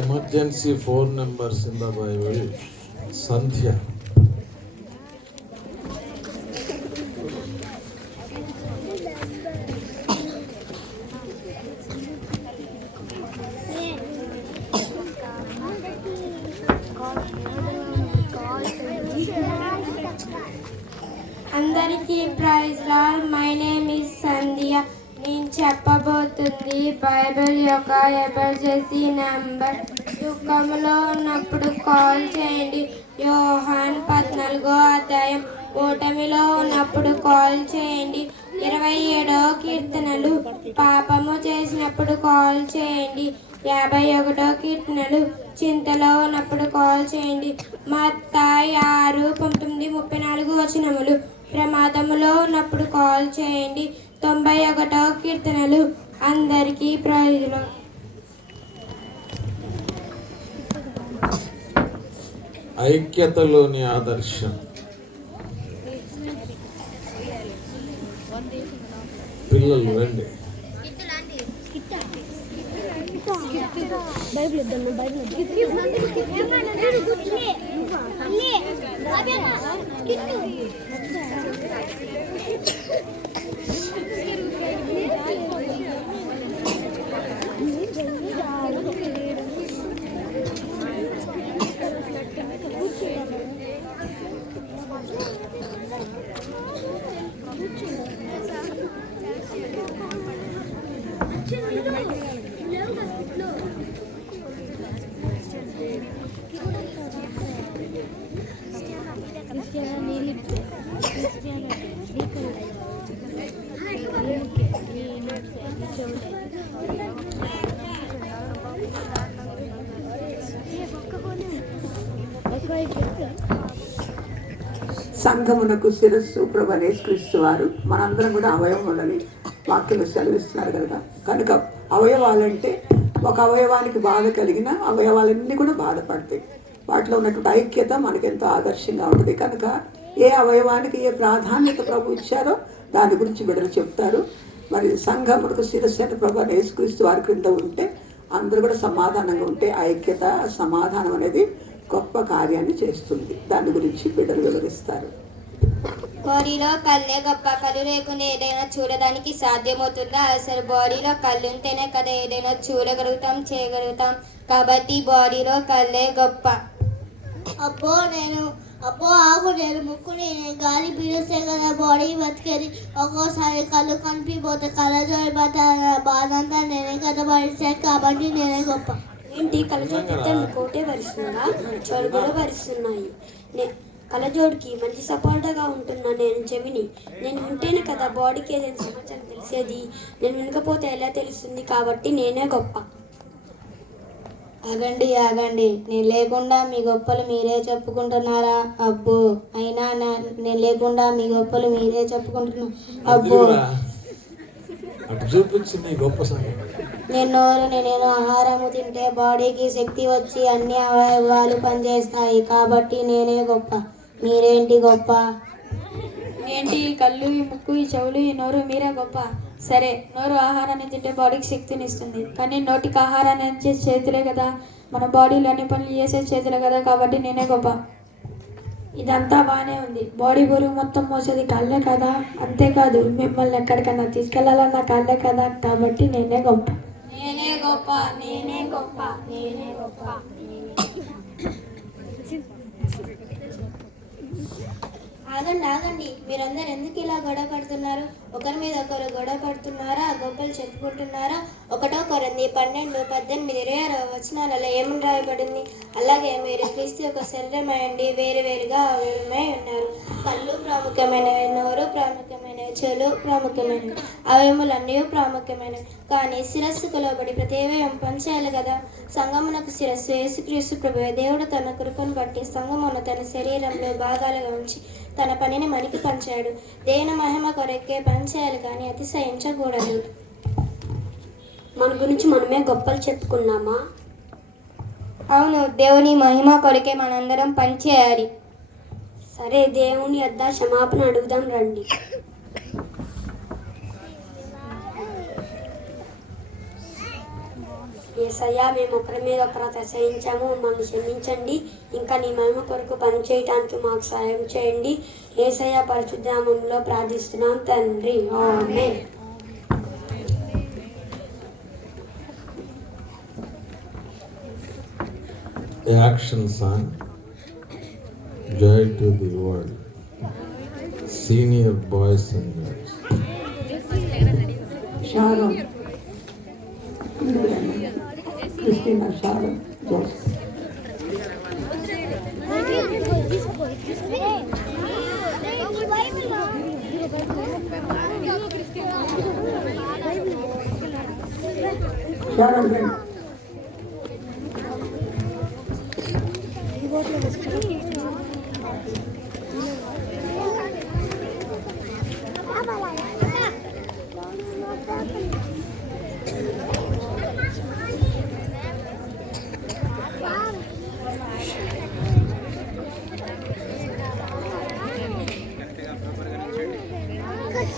Emergency phone numbers in the Bible. Sandhya. అందరికీ praise Lord. My name is Sandhya. నేను చెప్పబోతుంది బైబిల్ యొక్క ఎమర్జెన్సీ నంబర్. దుఃఖంలో ఉన్నప్పుడు కాల్ చేయండి. యోహాన్ 14వ అధ్యాయం. ఓటమిలో ఉన్నప్పుడు కాల్ చేయండి. 27వ కీర్తనలు. పాపము చేసినప్పుడు కాల్ చేయండి. 51వ కీర్తనలు. చింతలో ఉన్నప్పుడు కాల్ చేయండి. మత్తాయి 6:19-34 వచనములు. ప్రమాదములో ఉన్నప్పుడు కాల్ చేయండి. 91వ కీర్తనలు. అందరికీ ప్రైజ్ లార్డ్. ఐక్యతలోని ఆదర్శం. పిల్లలు రండి. సంఘమునకు శిరస్సు ప్రభు యేసుక్రీస్తు వారు మనందరం కూడా అవయవములని వాక్యంలో సెలవిస్తున్నారు కదా. కనుక అవయవాలంటే ఒక అవయవానికి బాధ కలిగిన అవయవాలన్నీ కూడా బాధపడతాయి. వాటిలో ఉన్నటువంటి ఐక్యత మనకెంతో ఆదర్శంగా ఉంటుంది. కనుక ఏ అవయవానికి ఏ ప్రాధాన్యత ప్రభు ఇచ్చారో దాని గురించి బిడ్డలు చెప్తారు. మరి సంఘమునకు శిరస్సు అంటే ప్రభు యేసుక్రీస్తు వారి క్రింద ఉంటే అందరూ కూడా సమాధానంగా ఉంటే ఐక్యత సమాధానం అనేది గొప్ప కార్యాన్ని చేస్తుంది. దాని గురించి బిడ్డలు వివరిస్తారు. బాడీలో కళ్ళే గొప్ప. కళ్ళు లేకుండా ఏదైనా చూడడానికి సాధ్యమవుతుందా? అసలు బాడీలో కళ్ళు ఉంటేనే కదా ఏదైనా చూడగలుగుతాం, చేయగలుగుతాం. కాబట్టి బాడీలో కళ్ళే గొప్ప. అబ్బో ఆగు, నేను ముక్కుని గాలి పీలిస్తే కదా బాడీ బతికేది. ఒక్కోసారి కళ్ళు కనిపిపోతే కళ్ళజోడు బాధ అంతా నేనే కదా భరిస్తాను. కాబట్టి నేనే గొప్ప. ఏంటి కళ్ళజోడితే ముక్కోటే భరిస్తుందా? చెడు కూడా భరిస్తున్నాయి. కళ్ళజోడికి మంచి సపోర్ట్గా ఉంటున్నా నేను చెవిని. నేను వింటేనే కదా బాడీకి ఏదైనా సమాచారం తెలిసేది. నేను వినకపోతే ఎలా తెలుస్తుంది? కాబట్టి నేనే గొప్ప. ఆగండి, నేను లేకుండా మీ గొప్పలు మీరే చెప్పుకుంటున్నారా? అబ్బో, అయినా నేను లేకుండా మీ గొప్పలు మీరే చెప్పుకుంటున్నారు. అబ్బో, నేను ఆహారము తింటే బాడీకి శక్తి వచ్చి అన్ని అవయవాలు పనిచేస్తాయి. కాబట్టి నేనే గొప్ప. మీరేంటి గొప్ప? ఏంటి కళ్ళు, ఈ ముక్కు, ఈ చెవులు, ఈ నోరు మీరే గొప్ప. సరే, నోరు ఆహారాన్ని తింటే బాడీకి శక్తిని ఇస్తుంది. కానీ నోటికి ఆహారాన్ని ఇచ్చే చేతులే కదా, మన బాడీలో అన్ని పనులు చేసే చేతులే కదా. కాబట్టి నేనే గొప్ప. ఇదంతా బాగానే ఉంది. బాడీ బరువు మొత్తం మోసేది కాళ్ళే కదా. అంతేకాదు మిమ్మల్ని ఎక్కడికన్నా తీసుకెళ్లాలన్న కాళ్ళే కదా. కాబట్టి నేనే గొప్ప. నేనే గొప్ప, నేనే గొప్ప, నేనే గొప్ప. ఆగండి, మీరందరూ ఎందుకు ఇలా గొడవ పడుతున్నారు? ఒకరి మీద ఒకరు గొడవ పడుతున్నారా? గొప్పలు చెప్పుకుంటున్నారా? 1 కొరింథీ 12, 18, 26 వచనాలలో ఏమని రాయబడింది? అలాగే మీరు క్రీస్తు యొక్క శరీరమైండి వేరువేరుగా అవయవమై ఉన్నారు. కళ్ళు ప్రాముఖ్యమైనవి, నోరు ప్రాముఖ్యమైనవి, చెవులు ప్రాముఖ్యమైనవి, అవయములన్నీ ప్రాముఖ్యమైనవి. కానీ శిరస్సుకు లోబడి ప్రతి అవయవం పనిచేయాలి కదా. సంగమునకు శిరస్సు యేసుక్రీస్తు ప్రభువే. దేవుడు తన కృపను బట్టి సంగమును తన శరీరంలో భాగాలుగా ఉంచి తన పనిని మనకి పంచాడు. దేవుని మహిమ కొరకే పనిచేయాలి కానీ అతిశయించకూడదు. మన గురించి మనమే గొప్పలు చెప్పుకున్నామా? అవును, దేవుని మహిమ కొరకే మనందరం పనిచేయాలి. సరే, దేవుని వద్ద క్షమాపణ అడుగుదాం రండి. యేసయ్యా, మేము ఒకరి మీద ఒకరు అతిశయించాము, మమ్మల్ని క్షమించండి. ఇంకా నీ మహిమ కొరకు పనిచేయటానికి మాకు సహాయం చేయండి. యేసయ్య పరిశుద్ధ నామములో ప్రార్థిస్తున్నాం తండ్రి, ఆమేన్. Action song, Joy to the World, senior boys and girls. Sharon, Christina, Sharon, Joseph. Sharon, friend.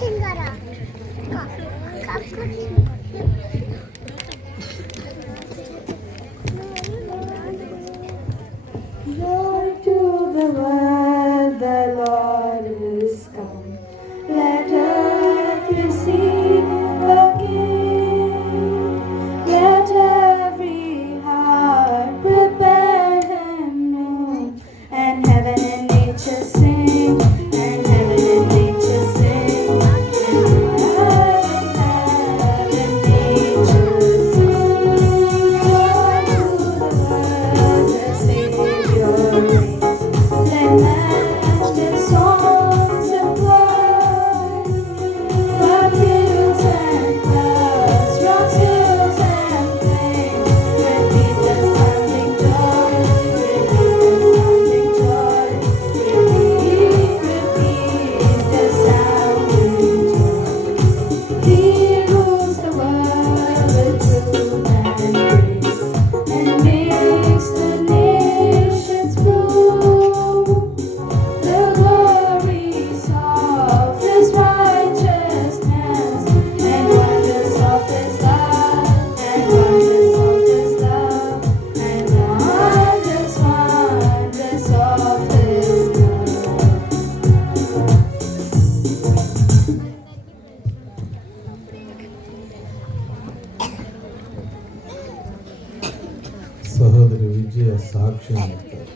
Tingara. Joy to the world, the Lord is come. Let earth receive the King. Let every heart prepare Him new. And heaven and nature sing, and heaven and nature sing, and heaven and nature sing. Joy to the world, the Savior reigns. Let majesty songs employ. Rock hills and clouds, rocks, hills and plains. Repeat the sounding joy, repeat the sounding joy. Repeat the sounding joy. He rules the world with truth and grace, and makes the nations bloom. The glories of His righteousness, and wonders of His love, and wonders of His love, and wonders of His love. సహోదరి విజయ సాక్ష్యం చెప్తారు.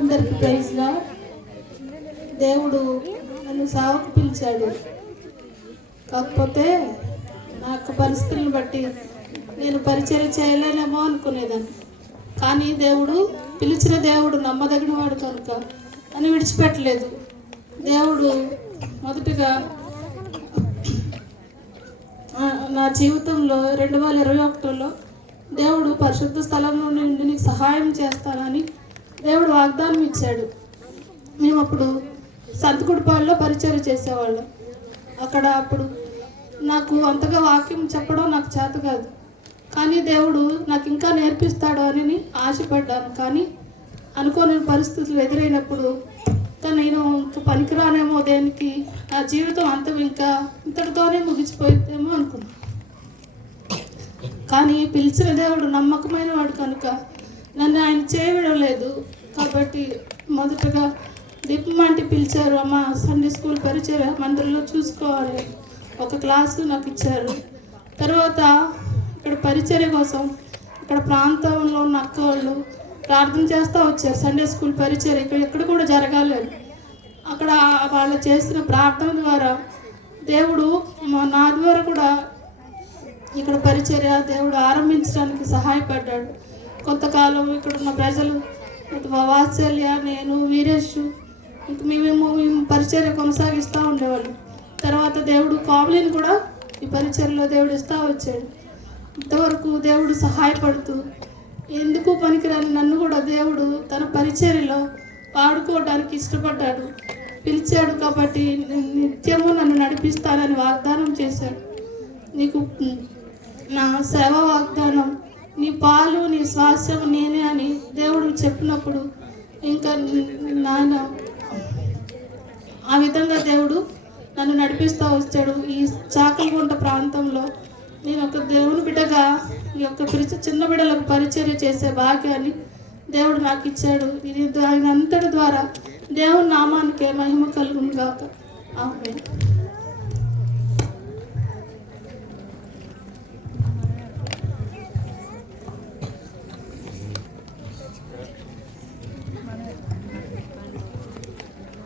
అందరికి praise lord. దేవుడు నన్ను సావుకు పిలిచాడు. కాకపోతే నా యొక్క పరిస్థితులను బట్టి నేను పరిచయం చేయలేనేమో అనుకునేదాన్ని. కానీ దేవుడు పిలిచిన దేవుడు నమ్మదగిన వాడు కనుక నన్ను విడిచిపెట్టలేదు. దేవుడు మొదటిగా నా జీవితంలో 2021లో దేవుడు పరిశుద్ధ స్థలంలో నుండి నీకు సహాయం చేస్తానని దేవుడు వాగ్దానం ఇచ్చాడు. మేము అప్పుడు సంతకుడిపాడులో పరిచయం చేసేవాళ్ళం. అప్పుడు నాకు అంతగా వాక్యం చెప్పడం నాకు చేత కాదు. కానీ దేవుడు నాకు ఇంకా నేర్పిస్తాడు అని ఆశపడ్డాను. కానీ అనుకోని పరిస్థితులు ఎదురైనప్పుడు నేను ఇంకా పనికిరానేమో, దేనికి నా జీవితం ఇంకా ఇంతటితోనే ముగిసిపోయిద్దేమో అనుకున్నాను. కానీ పిలిచిన దేవుడు నమ్మకమైన వాడు కనుక నన్ను ఆయన చేయవిడలేదు. కాబట్టి మొదటగా దీపమంటి పిలిచారు. అమ్మ సండే స్కూల్ పరిచయం మందిరంలో చూసుకోవాలి, ఒక క్లాసు నాకు ఇచ్చారు. తర్వాత ఇక్కడ పరిచర్య కోసం ఇక్కడ ప్రాంతంలో ఉన్న అక్క వాళ్ళు ప్రార్థన చేస్తూ వచ్చారు. సండే స్కూల్ పరిచర్య ఎక్కడ కూడా జరగాలేదు. అక్కడ వాళ్ళు చేసిన ప్రార్థన ద్వారా దేవుడు నా ద్వారా కూడా ఇక్కడ పరిచర్య దేవుడు ఆరంభించడానికి సహాయపడ్డాడు. కొంతకాలం ఇక్కడ ఉన్న ప్రజలు వాత్సల్య, నేను, వీరేష్ ఇంక మేము పరిచర్య కొనసాగిస్తూ ఉండేవాళ్ళు. తర్వాత దేవుడు కావలిని కూడా ఈ పరిచర్యలో దేవుడు ఇస్తూ వచ్చాడు. ఇంతవరకు దేవుడు సహాయపడుతూ ఎందుకు పనికిరాని నన్ను కూడా దేవుడు తన పరిచర్యలో వాడుకోవడానికి ఇష్టపడ్డాడు, పిలిచాడు. కాబట్టి నిత్యము నన్ను నడిపిస్తానని వాగ్దానం చేశాడు. నీకు నా సేవ వాగ్దానం, నీ పాలు నీ శ్వాసం నేనే అని దేవుడు చెప్పినప్పుడు ఇంకా నాయన ఆ విధంగా దేవుడు నన్ను నడిపిస్తూ వచ్చాడు. ఈ చాకలిగుంట ప్రాంతంలో నేను ఒక దేవుని బిడ్డగా ఈ యొక్క చిన్న బిడ్డలకు పరిచర్య చేసే భాగ్యాన్ని దేవుడు నాకు ఇచ్చాడు. ఇది ఆయన అంతటి ద్వారా దేవుని నామానికే మహిమ కలుగును గాక. ఆమేన్.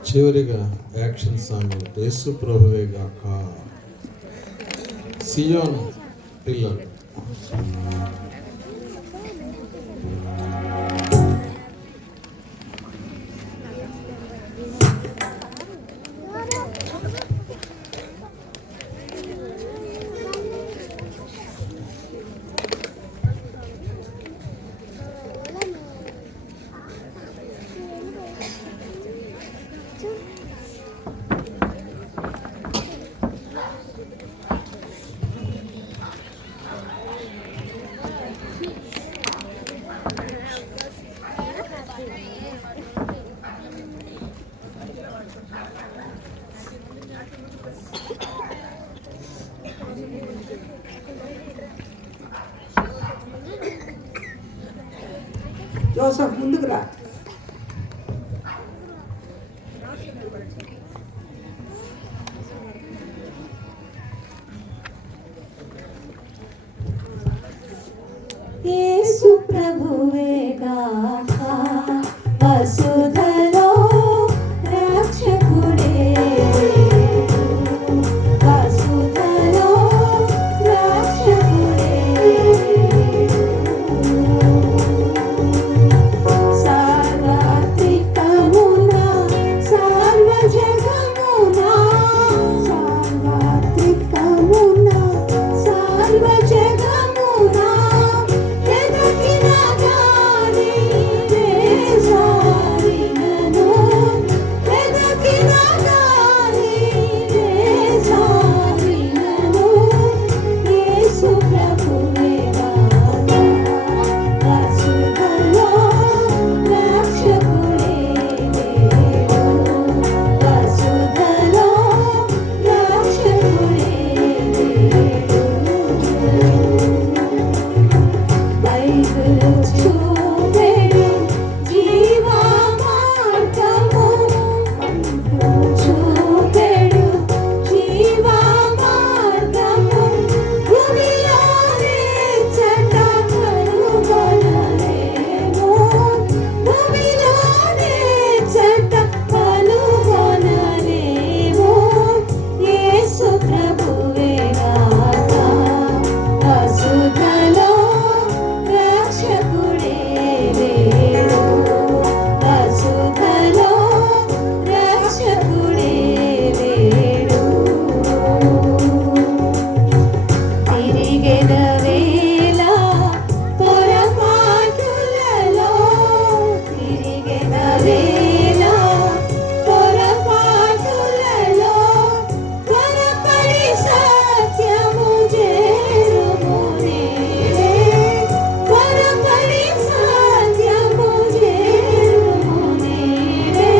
చివరిగా యాక్షన్ సాంగ్ యేసు ప్రభువే గాక, సియోను పిల్లలు. జోసఫ్ ముందుకు రా. యేసు ప్రభువేగా వసుధలో రక్షకుడే, వసుధలో రక్షకుడే. సార్వత్రికమున సర్వజగమున, సార్వత్రికమున సర్వజగమున ఎదగిన గాని దేశారినను, ఎదగిన గాని దేశారినను. యేసు ప్రభువేగా వసుధలో రక్షకుడే లేడు, వసుధలో రక్షకుడే లేడు. బైబిలు చూపెడు జీవ మార్గము, చూపెడు జీవ మార్గము. భూమిలోనే చెట్ట కనుగొనలేము, భూమిలోనే చెట్ట కనుగొనలేము. యేసు ప్రభువేగా వసుధలో రక్షకుడే లేడు, వసుధలో రక్షకుడే లేడు. తిరిగెద వేళ పొరపాటులలో, తిరిగెద వేళ పొరపాటులలో త్వరపడి సత్యము చేరుము నేడే, త్వరపడి సత్యము చేరుము నేడే.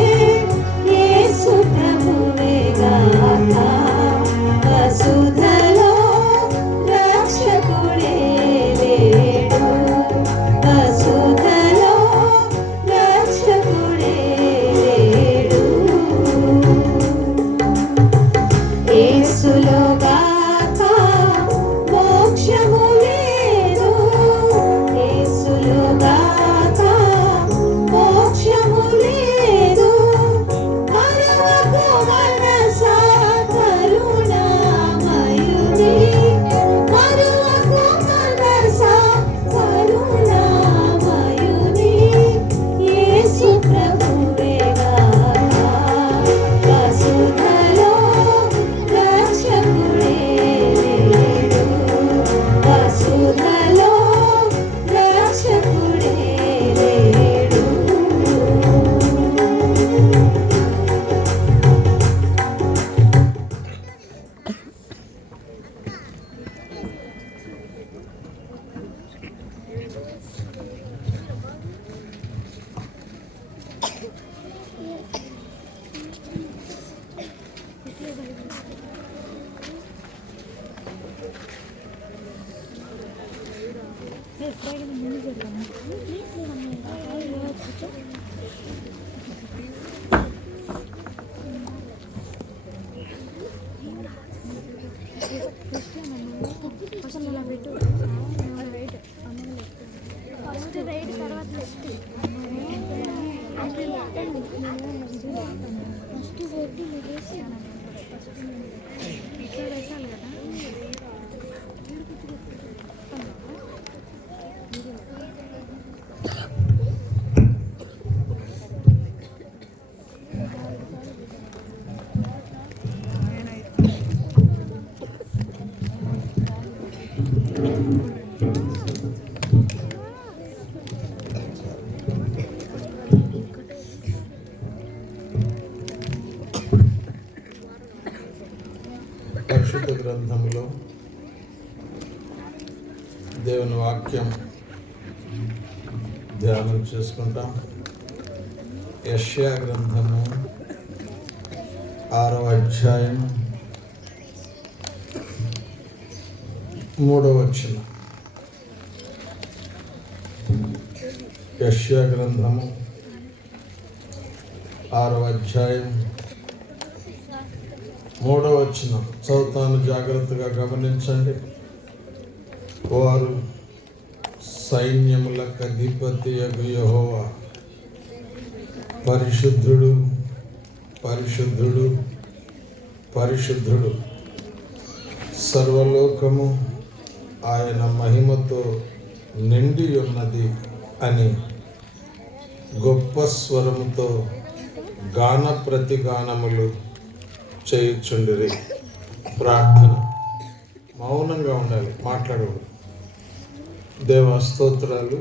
యేసు ప్రభువేగా వసుధలో రక్షకుడే లేడు, వసుధలో రక్షకుడే లేడు. యేసులో గాక మోక్షము లేదు, యేసులో గాక మోక్షము లేదు. మరువకు మనసా కరుణామయుని, మరువకు మనసా కరుణామయుని. యేసు ప్రభువేగా వసుధలో రక్షకుడే లేడు, వసుధలో రక్షకుడే లేడు. పరిశుద్ధ గ్రంథంలో దేవుని వాక్యం ధ్యానం చేసుకుంటాం. యెషయా గ్రంథము 6వ అధ్యాయం 3వ వచనం. యెషయా గ్రంథము 6వ అధ్యాయం 3వ వచనం చదువుతాను, జాగ్రత్తగా గమనించండి. వారు సైన్యములకు అధిపతియగు యెహోవా పరిశుద్ధుడు, పరిశుద్ధుడు, పరిశుద్ధుడు, సర్వలోకము ఆయన మహిమతో నిండి ఉన్నది అని గొప్ప స్వరముతో గాన ప్రతిగానములు చేయుచుండిరి. ప్రార్థన. మౌనంగా ఉండాలి, మాట్లాడకూడదు. దేవా స్తోత్రాలు.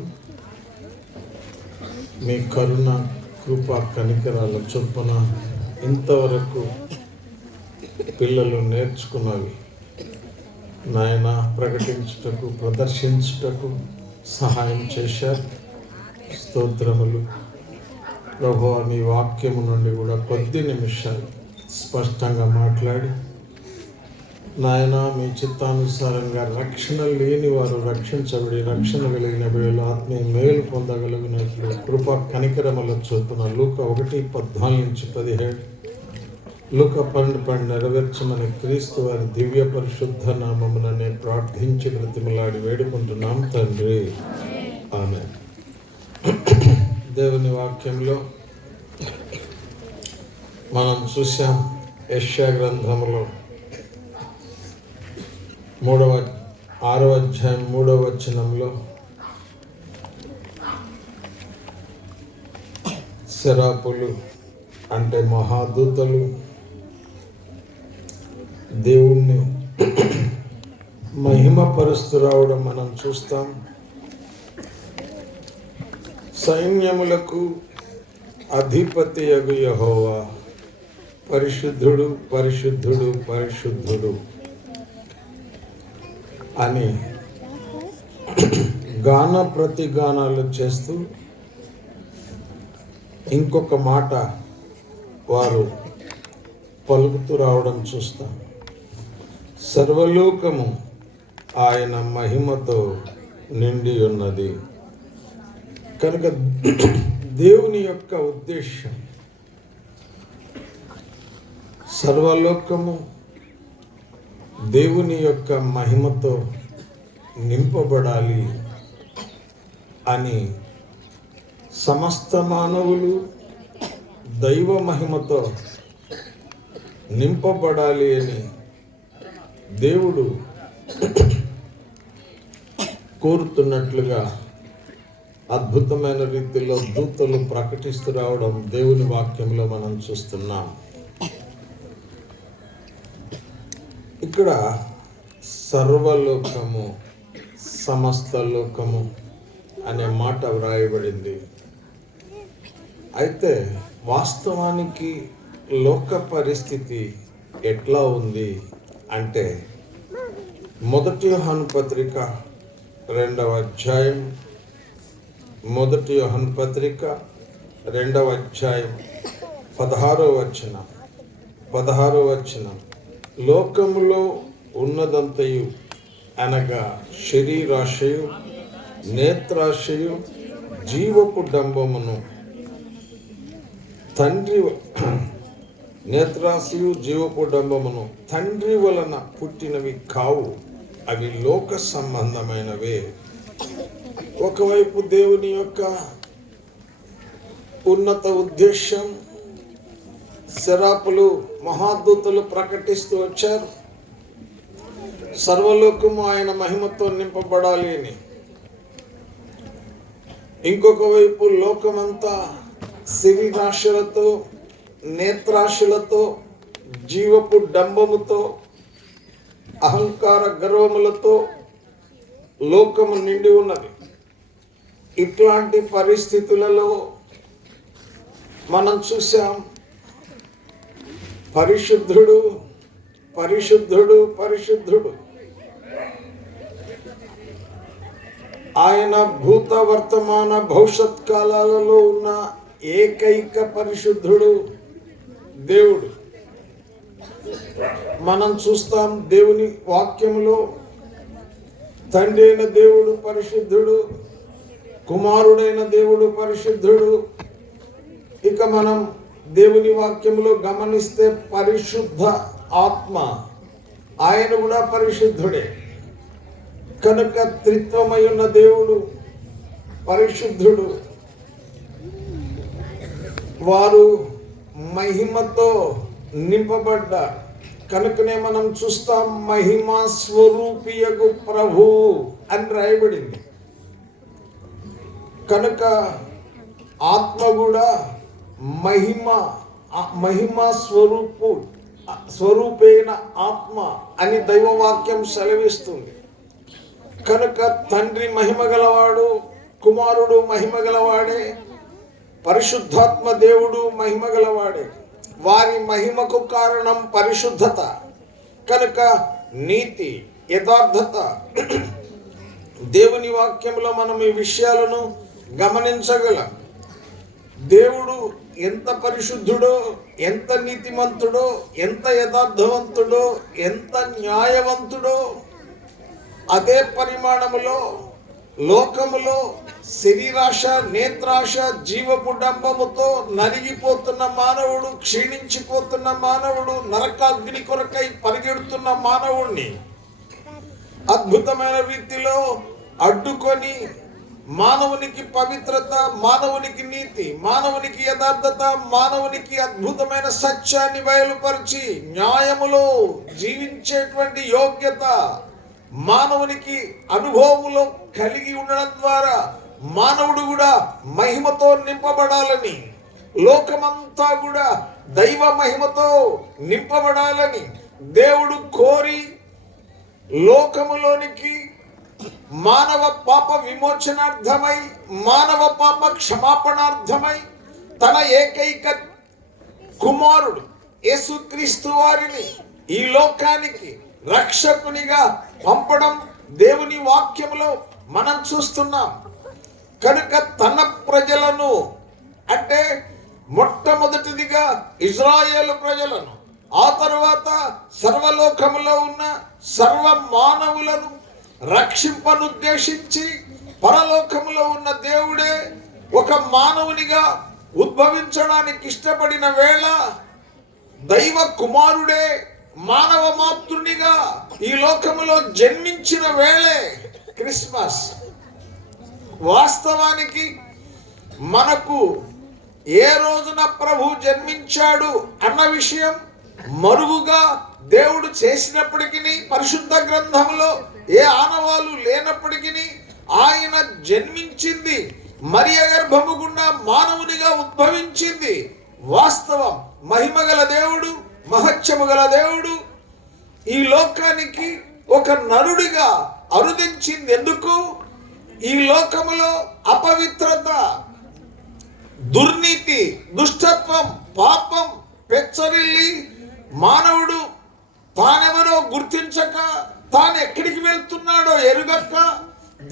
మీ కరుణ, కృప, కనికరాల చొప్పున ఇంతవరకు పిల్లలు నేర్చుకున్నవి నాయన ప్రకటించుటకు, ప్రదర్శించుటకు సహాయం చేశారు. స్తోత్రములు ప్రభువా. మీ వాక్యము నుండి కూడా కొద్ది నిమిషాలు స్పష్టంగా మాట్లాడి నాయన మీ చిత్తానుసారంగా రక్షణ లేని వారు రక్షించబడి, రక్షణ కలిగిన బిడ్డలు ఆత్మీయ మేలు పొందగలిగినట్లు కృప కనికరముల చొప్పున లూకా 1:14-17, లూకా 12 నెరవేర్చమని క్రీస్తు వారి దివ్య పరిశుద్ధ నామముననే ప్రార్థించి బ్రతిమలాడి వేడుకుంటున్నాం తండ్రి. ఆమేన్. దేవుని వాక్యంలో మనం చూసాం, యెషయా గ్రంథములో 6వ అధ్యాయం 3వ వచనంలో సెరాపులు అంటే మహాదూతలు దేవుణ్ణి మహిమపరుస్తూ రావడం మనం చూస్తాం. సైన్యములకు అధిపతియగు యెహోవా పరిశుద్ధుడు, పరిశుద్ధుడు, పరిశుద్ధుడు అని గాన ప్రతిగానాలు చేస్తూ ఇంకొక మాట వారు పలుకుతూ రావడం చూస్తాం. సర్వలోకము ఆయన మహిమతో నిండి ఉన్నది. కనుక దేవుని యొక్క ఉద్దేశం సర్వలోకము దేవుని యొక్క మహిమతో నింపబడాలి అని, సమస్త మానవులు దైవ మహిమతో నింపబడాలి అని దేవుడు కోరుతున్నట్లుగా అద్భుతమైన రీతిలో దూతలు ప్రకటిస్తూ రావడం దేవుని వాక్యంలో మనం చూస్తున్నాం. ఇక్కడ సర్వలోకము, సమస్త లోకము అనే మాట వ్రాయబడింది. అయితే వాస్తవానికి లోక పరిస్థితి ఎట్లా ఉంది అంటే, 1 యోహాను పత్రిక 2వ అధ్యాయం, 1 యోహాను పత్రిక 2వ అధ్యాయం 16వ వచనం, లోకములో ఉన్నదంతయు అనగా శరీరాశయు, నేత్రాశయు, జీవపు డంబమును తండ్రి వలన పుట్టినవి కావు, అవి లోక సంబంధమైనవే. ఒకవైపు దేవుని యొక్క ఉన్నత ఉద్దేశం, సెరాపులు మహాదూతలు ప్రకటిస్తూ వచ్చారు, సర్వలోకము ఆయన మహిమతో నింపబడాలి అని. ఇంకొక వైపు లోకమంతా శరీరాశలతో, నేత్రాశలతో, జీవపు డంబముతో, అహంకార గర్వములతో లోకము నిండి ఉన్నది. ఇట్లాంటి పరిస్థితులలో మనం చూసాం, పరిశుద్ధుడు, పరిశుద్ధుడు, పరిశుద్ధుడు. ఆయన భూత వర్తమాన భవిష్యత్ కాలాలలో ఉన్న ఏకైక పరిశుద్ధుడు దేవుడు. మనం చూస్తాం దేవుని వాక్యంలో తండ్రి అయిన దేవుడు పరిశుద్ధుడు, కుమారుడైన దేవుడు పరిశుద్ధుడు. ఇక మనం దేవుని వాక్యంలో గమనిస్తే పరిశుద్ధ ఆత్మ ఆయన కూడా పరిశుద్ధుడే. కనుక త్రిత్వమై ఉన్న దేవుడు పరిశుద్ధుడు. వారు మహిమతో నింపబడ్డారు. కనుకనే మనం చూస్తాం మహిమా స్వరూపియగు ప్రభు అని రాయబడింది. కనుక ఆత్మ కూడా మహిమ స్వరూపేణ ఆత్మ అని దైవవాక్యం సెలవిస్తుంది. కనుక తండ్రి మహిమ గలవాడు, కుమారుడు మహిమ గలవాడే, పరిశుద్ధాత్మ దేవుడు మహిమ గలవాడే. వారి మహిమకు కారణం పరిశుద్ధత. కనుక నీతి, యథార్థత. దేవుని వాక్యంలో మనం ఈ విషయాలను గమనించగలం. దేవుడు ఎంత పరిశుద్ధుడో, ఎంత నీతిమంతుడో, ఎంత యథార్థవంతుడో, ఎంత న్యాయవంతుడో, అదే పరిమాణములో లోకములో శరీరాశ, నేత్రాశ, జీవపు డంబముతో నలిగిపోతున్న మానవుడు, క్షీణించిపోతున్న మానవుడు, నరకాగ్ని కొరకై పరిగెడుతున్న మానవుణ్ణి అద్భుతమైన రీతిలో అడ్డుకొని మానవునికి పవిత్రత, మానవునికి నీతి, మానవునికి యథార్థత, మానవునికి అద్భుతమైన సత్యాన్ని బయలుపరిచి న్యాయములో జీవించేటువంటి యోగ్యత మానవునికి అనుభవములో కలిగి ఉండడం ద్వారా మానవుడు కూడా మహిమతో నింపబడాలని, లోకమంతా కూడా దైవ మహిమతో నింపబడాలని దేవుడు కోరి లోకములోనికి మానవ పాప విమోచనార్థమై, మానవ పాప క్షమాపణార్థమై తన ఏకైక కుమారుడు యేసుక్రీస్తు వారిని ఈ లోకానికి రక్షకునిగా పంపడం దేవుని వాక్యములో మనం చూస్తున్నాం. కనుక తన ప్రజలను, అంటే మొట్టమొదటిదిగా ఇజ్రాయేలు ప్రజలను, ఆ తరువాత సర్వలోకములో ఉన్న సర్వ మానవులను రక్షింపనుద్దేశించి పరలోకములో ఉన్న దేవుడే ఒక మానవునిగా ఉద్భవించడానికి ఇష్టపడిన వేళ దైవ కుమారుడే మానవ మాతృనిగా ఈ లోకములో జన్మించిన వేళే క్రిస్మస్. వాస్తవానికి మనకు ఏ రోజున ప్రభు జన్మించాడు అన్న విషయం మరుగుగా దేవుడు చేసినప్పటికీ, పరిశుద్ధ గ్రంథంలో ఏ ఆనవాలు లేనప్పటికీ ఆయన జన్మించింది మరియ గర్భము గుండా మానవునిగా ఉద్భవించింది వాస్తవం. మహిమగల దేవుడు, మహత్యము గల దేవుడు ఈ లోకానికి ఒక నరుడిగా అరుదించింది. ఎందుకు? ఈ లోకములో అపవిత్రత, దుర్నీతి, దుష్టత్వం, పాపం పెచ్చరిల్లి మానవుడు తానెవరో గుర్తించక, తాను ఎక్కడికి వెళ్తున్నాడో ఎరుగక,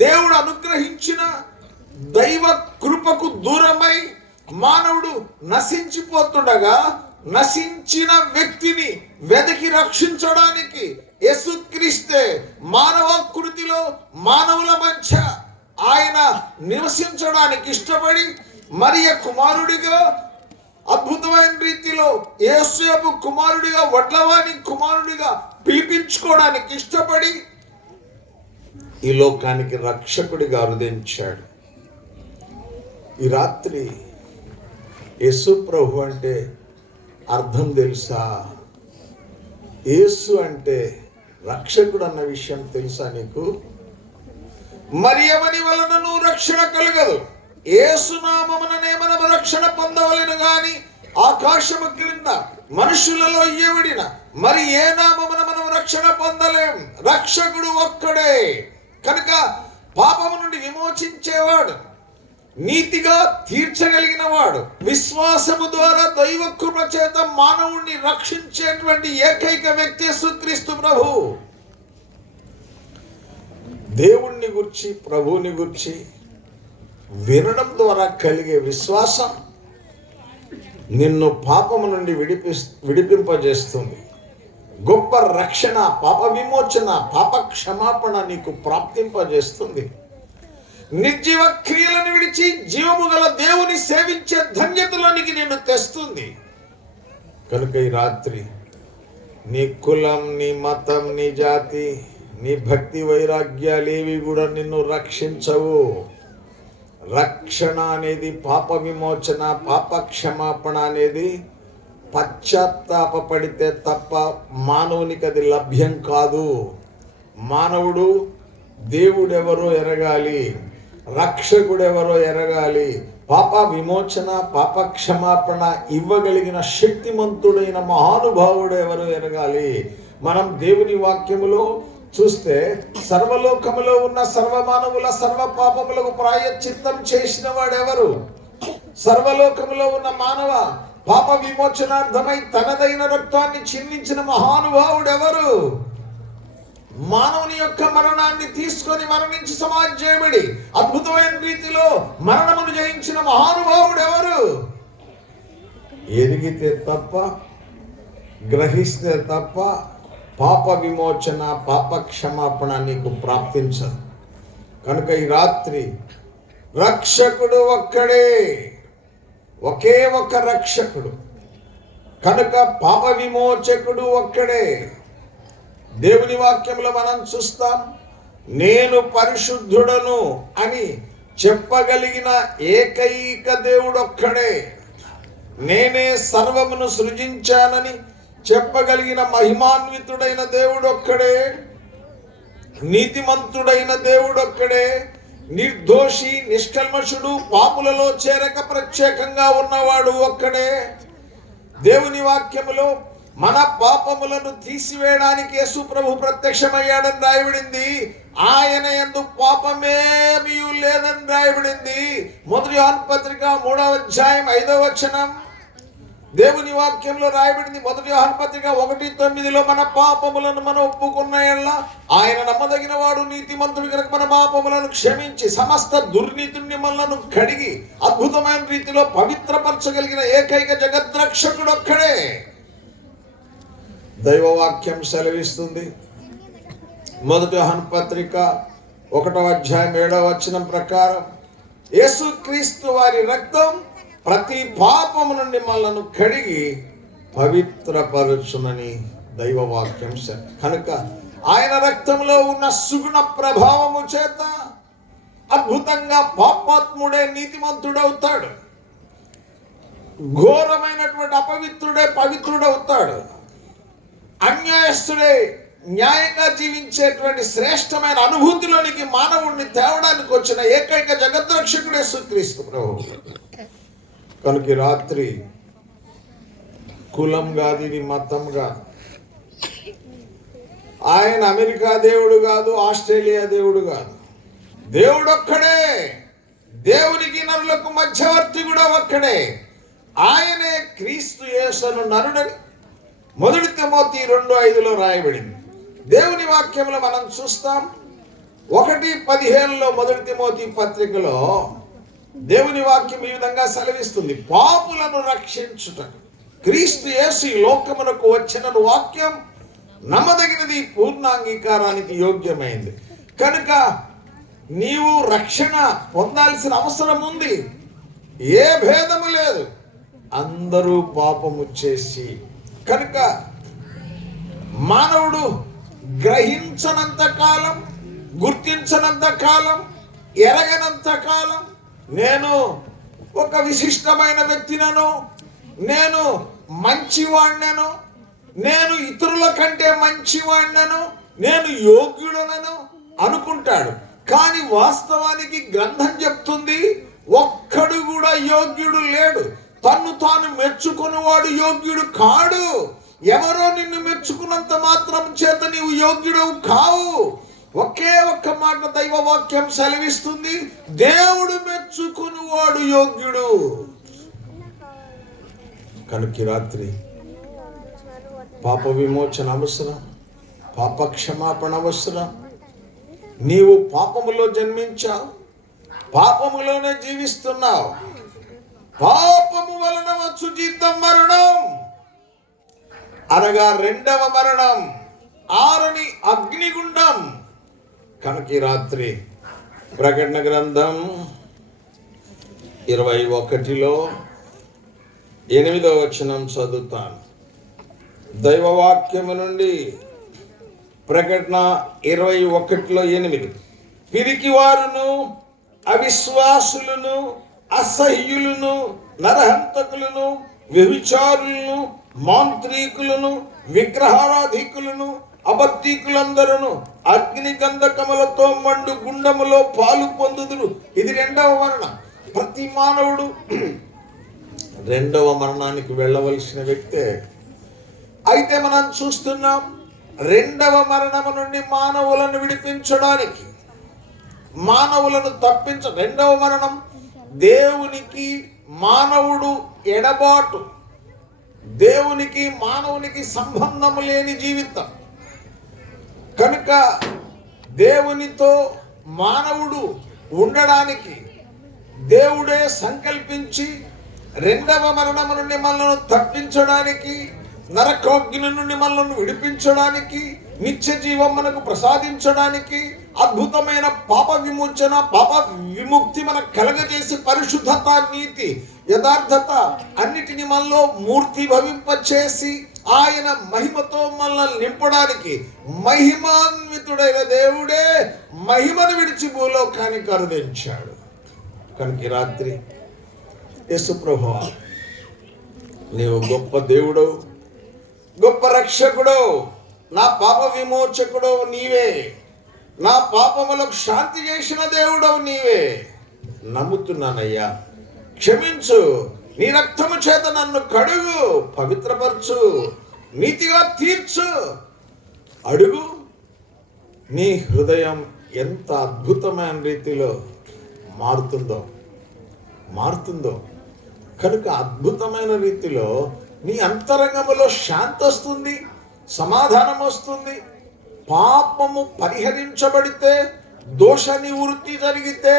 దేవుడు అనుగ్రహించిన దైవ కృపకు దూరమై మానవుడు నశించిపోతుండగా, నశించిన వ్యక్తిని వెదకి రక్షించడానికి యేసుక్రీస్తే మానవాకృతిలో మానవుల మధ్య ఆయన నివసించడానికి ఇష్టపడి మరియ కుమారుడిగా, అద్భుతమైన రీతిలో యేసేపు కుమారుడిగా, వడ్లవాని కుమారుడిగా పిలిపించుకోవడానికి ఇష్టపడి ఈ లోకానికి రక్షకుడిగా అరుదించాడు. ఈ రాత్రి యేసు ప్రభు అంటే అర్థం తెలుసా? యేసు అంటే రక్షకుడు అన్న విషయం తెలుసా నీకు? మరియమని వలనను రక్షణ కలగదు, యేసునామముననే మనము రక్షణ పొందవలెను గాని ఆకాశము క్రింద మనుషులలో ఇయ్యబడిన మరి ఏ నామమున మనం రక్షణ పొందలేం. రక్షకుడు ఒక్కడే. కనుక పాపము నుండి విమోచించేవాడు, నీతిగా తీర్చగలిగిన వాడు, విశ్వాసము ద్వారా దైవ కృప చేత మానవుణ్ణి రక్షించేటువంటి ఏకైక వ్యక్తి యేసుక్రీస్తు ప్రభు. దేవుణ్ణి గురించి, ప్రభువుని గురించి వినడం ద్వారా కలిగే విశ్వాసం నిన్ను పాపము నుండి విడిపింపజేస్తుంది. గొప్ప రక్షణ, పాప విమోచన, పాప క్షమాపణ నీకు ప్రాప్తింపజేస్తుంది. నిర్జీవ క్రియలను విడిచి జీవము గల దేవుని సేవించే ధన్యతలోనికి నిన్ను తెస్తుంది. కనుక ఈ రాత్రి నీ కులం, నీ మతం, నీ జాతి, నీ భక్తి వైరాగ్యాలేవి కూడా నిన్ను రక్షించవు. రక్షణ అనేది, పాప విమోచన, పాప క్షమాపణ అనేది పశ్చాత్తాపడితే తప్ప మానవునికి అది లభ్యం కాదు. మానవుడు దేవుడెవరో ఎరగాలి, రక్షకుడెవరో ఎరగాలి, పాప విమోచన, పాప క్షమాపణ ఇవ్వగలిగిన శక్తిమంతుడైన మహానుభావుడు ఎవరో ఎరగాలి. మనం దేవుని వాక్యములో చూస్తే సర్వలోకములో ఉన్న సర్వమానవుల సర్వ పాపములకు ప్రాయశ్చిత్తం చేసిన వాడెవరు? సర్వలోకములో ఉన్న మానవ పాప విమోచనార్థమై తనదైన రక్తాన్ని చిందించిన మహానుభావుడెవరు? మానవుని యొక్క మరణాన్ని తీసుకొని మరణించి సమాధి చేయబడి అద్భుతమైన రీతిలో మరణమును జయించిన మహానుభావుడెవరు? ఎరిగితే తప్ప, గ్రహిస్తే తప్ప పాప విమోచన, పాప క్షమాపణ నీకు ప్రాప్తించదు. కనుక ఈ రాత్రి రక్షకుడు ఒక్కడే, ఒకే ఒక రక్షకుడు. కనుక పాప విమోచకుడు ఒక్కడే. దేవుని వాక్యంలో మనం చూస్తాం, నేను పరిశుద్ధుడను అని చెప్పగలిగిన ఏకైక దేవుడు ఒక్కడే. నేనే సర్వమును సృజించానని చెప్పగలిగిన మహిమాన్వితుడైన దేవుడు ఒక్కడే. నీతిమంతుడైన దేవుడు ఒక్కడే. నిర్దోషి, నిష్కల్మషుడు, పాపులలో చేరక ప్రత్యేకంగా ఉన్నవాడు ఒక్కడే. దేవుని వాక్యములో మన పాపములను తీసివేయడానికి యేసు ప్రభు ప్రత్యక్షమయ్యాడని రాయబడింది. ఆయన యందు పాపమేమీ లేదని రాయబడింది. 1 యోహాను పత్రిక 3వ అధ్యాయం 5వ వచనం దేవుని వాక్యంలో రాయబడింది. 1 యోహాను పత్రిక 1:9 మన పాపములను మనం ఒప్పుకున్న యెడల ఆయన నమ్మదగిన వాడు, నీతిమంతుడు కనుక మన పాపములను క్షమించి సమస్త దుర్నీతిని మనలను కడిగి అద్భుతమైన రీతిలో పవిత్రపరచగలిగిన ఏకైక జగద్రక్షకుడు ఒక్కడే. దైవవాక్యం సెలవిస్తుంది. 1 యోహాను పత్రిక 1వ అధ్యాయం 7వ వచనం ప్రకారం యేసుక్రీస్తు వారి రక్తం ప్రతి పాపము నుండి మనలను కడిగి పవిత్రపరచునని దైవవాక్యం. కనుక ఆయన రక్తంలో ఉన్న సుగుణ ప్రభావము చేత అద్భుతంగా పాపాత్ముడే నీతిమంతుడవుతాడు, ఘోరమైనటువంటి అపవిత్రుడే పవిత్రుడవుతాడు, అన్యాయస్తుడే న్యాయంగా జీవించేటువంటి శ్రేష్టమైన అనుభూతిలోనికి మానవుడిని తేవడానికి వచ్చిన ఏకైక జగద్రక్షకుడు యేసుక్రీస్తు ప్రభువు. కనుక రాత్రి కులం కాదు, ఇది మతం కాదు. ఆయన అమెరికా దేవుడు కాదు, ఆస్ట్రేలియా దేవుడు కాదు. దేవుడు ఒక్కడే. దేవునికి నరులకు మధ్యవర్తి కూడా ఒక్కడే. ఆయనే క్రీస్తు యేసును నరుడని 1 తిమోతి 2:5 రాయబడింది. దేవుని వాక్యంలో మనం చూస్తాం. 1:15 1 తిమోతి పత్రికలో దేవుని వాక్యం ఈ విధంగా సెలవిస్తుంది. పాపులను రక్షించుట క్రీస్తు యేసు ఈ లోకమునకు వచ్చిన వాక్యం నమ్మదగినది, పూర్ణాంగీకారానికి యోగ్యమైంది. కనుక నీవు రక్షణ పొందాల్సిన అవసరం ఉంది. ఏ భేదము లేదు, అందరూ పాపము చేసి. కనుక మానవుడు గ్రహించనంత కాలం, గుర్తించనంత కాలం, ఎరగనంత కాలం నేను ఒక విశిష్టమైన వ్యక్తినను, నేను మంచివాణ్ణను, నేను ఇతరుల కంటే మంచివాణ్ణను, నేను యోగ్యుడనను అనుకుంటాడు. కానీ వాస్తవానికి గ్రంథం చెప్తుంది, ఒక్కడు కూడా యోగ్యుడు లేడు. తన్ను తాను మెచ్చుకునేవాడు యోగ్యుడు కాడు. ఎవరో నిన్ను మెచ్చుకున్నంత మాత్రం చేత నీవు యోగ్యుడవు కావు. ఒకే ఒక్క మాట దైవవాక్యం సెలవిస్తుంది, దేవుడు మెచ్చుకునేవాడు యోగ్యుడు. కనుక రాత్రి పాప విమోచన అవసరం, పాప క్షమాపణ అవసరం. నీవు పాపములో జన్మించావు, పాపములోనే జీవిస్తున్నావు. పాపము వలన వచ్చు జీతం మరణం, అనగా రెండవ మరణం, ఆరని అగ్నిగుండం. కనుక ఈ రాత్రి ప్రకటన గ్రంథం 21లో 8వ వచనం చదువుతాను. దైవవాక్యము నుండి ప్రకటన 21లో 8. పిరికివారును, అవిశ్వాసులను, అసహ్యులను, నరహంతకులను, వ్యభిచారులను, మాంత్రికులను, విగ్రహారాధికులను, అబద్ధికులందరూ అగ్ని గంధకములతో మండు గుండములో పాలు పొందుదురు. ఇది రెండవ మరణం. ప్రతి మానవుడు రెండవ మరణానికి వెళ్ళవలసిన వ్యక్తే. అయితే మనం చూస్తున్నాం, రెండవ మరణము నుండి మానవులను విడిపించడానికి, మానవులను రెండవ మరణం దేవునికి మానవుడు ఎడబాటు, దేవునికి మానవునికి సంబంధం లేని జీవితం. కనుక దేవునితో మానవుడు ఉండడానికి దేవుడే సంకల్పించి రెండవ మరణము నుండి మనల్ని తప్పించడానికి, నరకోగ్ని నుండి మనల్ని విడిపించడానికి, నిత్య జీవం మనకు ప్రసాదించడానికి, అద్భుతమైన పాప విమోచన, పాప విముక్తి మనకు కలగజేసి పరిశుద్ధత, నీతి, యథార్థత అన్నిటిని మనలో మూర్తి భవింపచేసి ఆయన మహిమతో మనల్ని నింపడానికి మహిమాన్వితుడైన దేవుడే మహిమను విడిచి భూలోకానికి కరుదించాడు. కనుక ఈ రాత్రి యేసు ప్రభువా, నీవు గొప్ప దేవుడు, గొప్ప రక్షకుడు, నా పాప విమోచకుడవు నీవే, నా పాపములకు శాంతి చేసిన దేవుడవు నీవే. నమ్ముతున్నానయ్యా, క్షమించు, నీ రక్తము చేత నన్ను కడుగు, పవిత్రపరచు, నీతిగా తీర్చు. అడుగు. నీ హృదయం ఎంత అద్భుతమైన రీతిలో మారుతుందో. కనుక అద్భుతమైన రీతిలో నీ అంతరంగములో శాంతి వస్తుంది, సమాధానం వస్తుంది. పాపము పరిహరించబడితే, దోష నివృత్తి జరిగితే,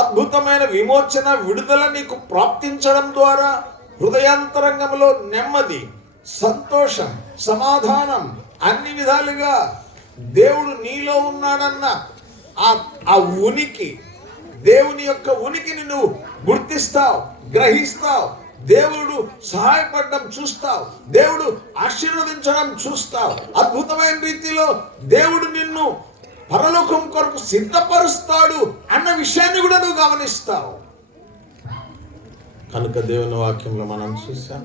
అద్భుతమైన విమోచన, విడుదల నీకు ప్రాప్తించడం ద్వారా హృదయాంతరంగంలో నెమ్మది, సంతోషం, సమాధానం, అన్ని విధాలుగా దేవుడు నీలో ఉన్నాడన్న ఆ ఉనికి, దేవుని యొక్క ఉనికిని నువ్వు గుర్తిస్తావు, గ్రహిస్తావు. దేవుడు సహాయపడడం చూస్తావు, దేవుడు ఆశీర్వదించడం చూస్తావు. అద్భుతమైన రీతిలో దేవుడు నిన్ను పరలోకం కొరకు సిద్ధపరుస్తాడు అన్న విషయాన్ని కూడా నువ్వు గమనిస్తావు. కనుక దేవుని వాక్యంలో మనం చూసాం,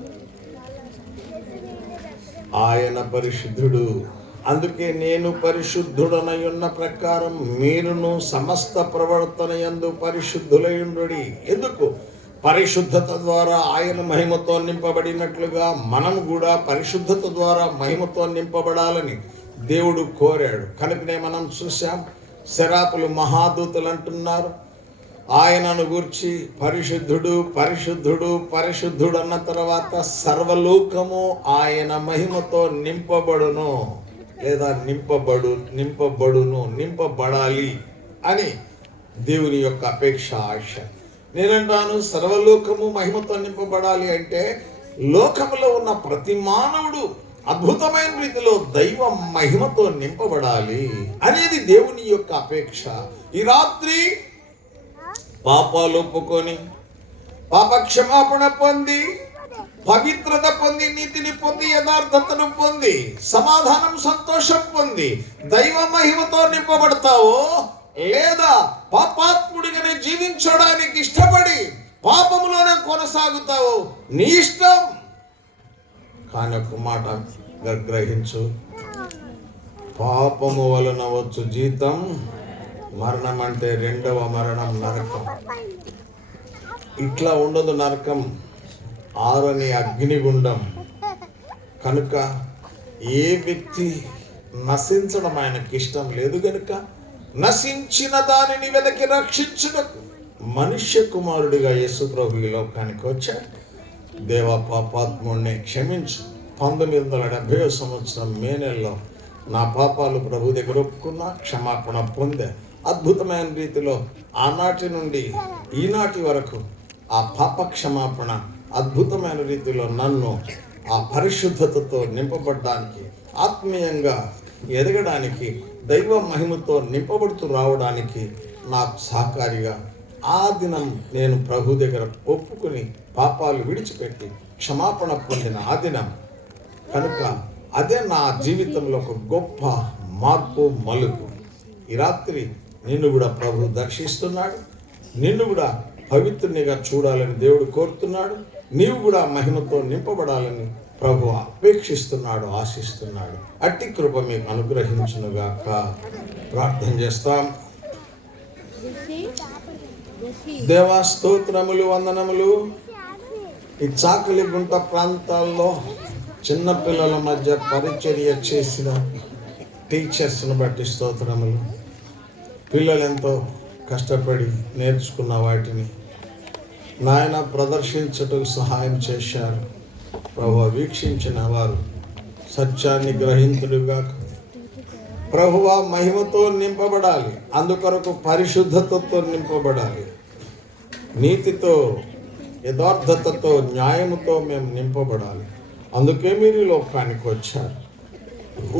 ఆయన పరిశుద్ధుడు, అందుకే నేను పరిశుద్ధుడనై ఉన్న ప్రకారం మీరును సమస్త ప్రవర్తన యందు పరిశుద్ధులై ఉండుడి. ఎందుకు? పరిశుద్ధత ద్వారా ఆయన మహిమతో నింపబడినట్లుగా మనం కూడా పరిశుద్ధత ద్వారా మహిమతో నింపబడాలని దేవుడు కోరాడు. కనుకనే మనం చూసాం, శరాపులు మహాదూతలు అంటున్నారు ఆయనను గూర్చి, పరిశుద్ధుడు పరిశుద్ధుడు పరిశుద్ధుడు అన్న తర్వాత సర్వలోకము ఆయన మహిమతో నింపబడును, లేదా నింపబడాలి అని దేవుని యొక్క అపేక్ష, ఆశ. నేనంటాను, సర్వలోకము మహిమతో నింపబడాలి అంటే లోకములో ఉన్న ప్రతి మానవుడు అద్భుతమైన రీతిలో దైవ మహిమతో నింపబడాలి అనేది దేవుని యొక్క అపేక్ష. ఈ రాత్రి పాపాలు ఒప్పుకొని, పాప క్షమాపణ పొంది, పవిత్రత పొంది, నీతిని పొంది, యథార్థతను పొంది, సమాధానం, సంతోషం పొంది దైవ మహిమతో నింపబడతావో, లేదా పాపాత్ముడిగానే జీవించడానికి ఇష్టపడి పాపములోనే కొనసాగుతావో నీ ఇష్టం. కానీ ఒక మాట గ్రహించు, పాపము వలన వచ్చు జీతం మరణం. అంటే రెండవ మరణం నరకం. ఇట్లా ఉండదు నరకం, ఆరని అగ్నిగుండం. కనుక ఏ వ్యక్తి నశించడం ఆయనకి ఇష్టం లేదు. కనుక నశించిన దానిని వెదకి రక్షించుటకు మనుష్య కుమారుడిగా యేసు ప్రభు ఈ లోకానికి వచ్చాడు. దేవ, పాపాత్ముడిని క్షమించు. 1970 సంవత్సరం మే నెలలో నా పాపాలు ప్రభు దగ్గర ఒప్పుకున్నా, క్షమాపణ పొందా. అద్భుతమైన రీతిలో ఆనాటి నుండి ఈనాటి వరకు ఆ పాప క్షమాపణ అద్భుతమైన రీతిలో నన్ను ఆ పరిశుద్ధతతో నింపబడడానికి, ఆత్మీయంగా ఎదగడానికి, దైవ మహిమతో నింపబడుతూ రావడానికి నాకు సహకారిగా ఆ దినం నేను ప్రభు దగ్గర ఒప్పుకుని పాపాలు విడిచిపెట్టి క్షమాపణ పొందిన ఆ దినం కనుక అదే నా జీవితంలో ఒక గొప్ప మార్పు మలుపు. ఈ రాత్రి నిన్ను కూడా ప్రభు దర్శిస్తున్నాడు, నిన్ను కూడా పవిత్రునిగా చూడాలని దేవుడు కోరుతున్నాడు, నీవు కూడా మహిమతో నింపబడాలని ప్రభు అపేక్షిస్తున్నాడు, ఆశిస్తున్నాడు. అట్టి కృప మీకు అనుగ్రహించునుగాక. ప్రార్థన చేస్తాం. దేవా స్తోత్రములు, వందనములు. ఈ చాకలి గుంట ప్రాంతాల్లో చిన్నపిల్లల మధ్య పరిచర్య చేసిన టీచర్స్ను బట్టి స్తోత్రములు. పిల్లలు ఎంతో కష్టపడి నేర్చుకున్న వాటిని నాయన ప్రదర్శించటకు సహాయం చేశారు. ప్రభువా వీక్షించిన వారు సత్యాన్ని గ్రహించుడుగా ప్రభువా మహిమతో నింపబడాలి, అందుకొరకు పరిశుద్ధతతో నింపబడాలి, నీతితో, యథార్థతతో, న్యాయముతో మేము నింపబడాలి. అందుకే మీరు ఈ లోకానికి వచ్చారు.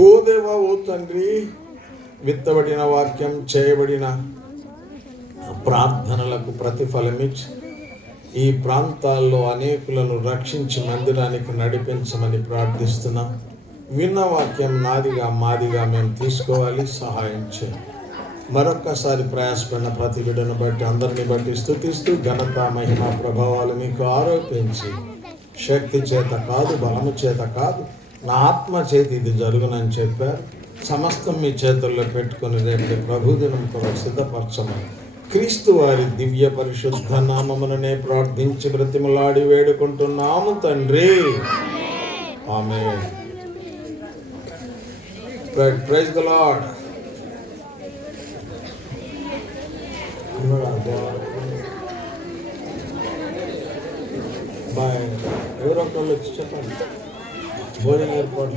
ఓ దేవా, ఓ తండ్రి, విత్తబడిన వాక్యం, చేయబడిన ప్రార్థనలకు ప్రతిఫలమిచ్చి ఈ ప్రాంతాల్లో అనేకులను రక్షించి మందిరానికి నడిపించమని ప్రార్థిస్తున్నాం. విన్న వాక్యం నాదిగా మాదిగా మేము తీసుకోవాలి, సహాయం చేయండి. మరొక్కసారి ప్రయాసపడిన ప్రతి బిడ్డను బట్టి, అందరిని బట్టి స్తుతిస్తూ ఘనత, మహిమ, ప్రభావాలు మీకు ఆరోపించి, శక్తి చేత కాదు, బలము చేత కాదు, నా ఆత్మ చేతి ఇది జరుగునని చెప్పారు. సమస్తం మీ చేతుల్లో పెట్టుకొని రేపు ప్రభుదినం కొరకు సిద్ధపరచమని క్రీస్తు వారి దివ్య పరిశుద్ధ నామముననే ప్రార్థించి బ్రతిమలాడి వేడుకుంటున్నాము తండ్రి. ఆమేన్. Praise the Lord. బాయ్. ఎవరొకళ్ళు వచ్చి చెప్పండి భోజనం ఏర్పాటు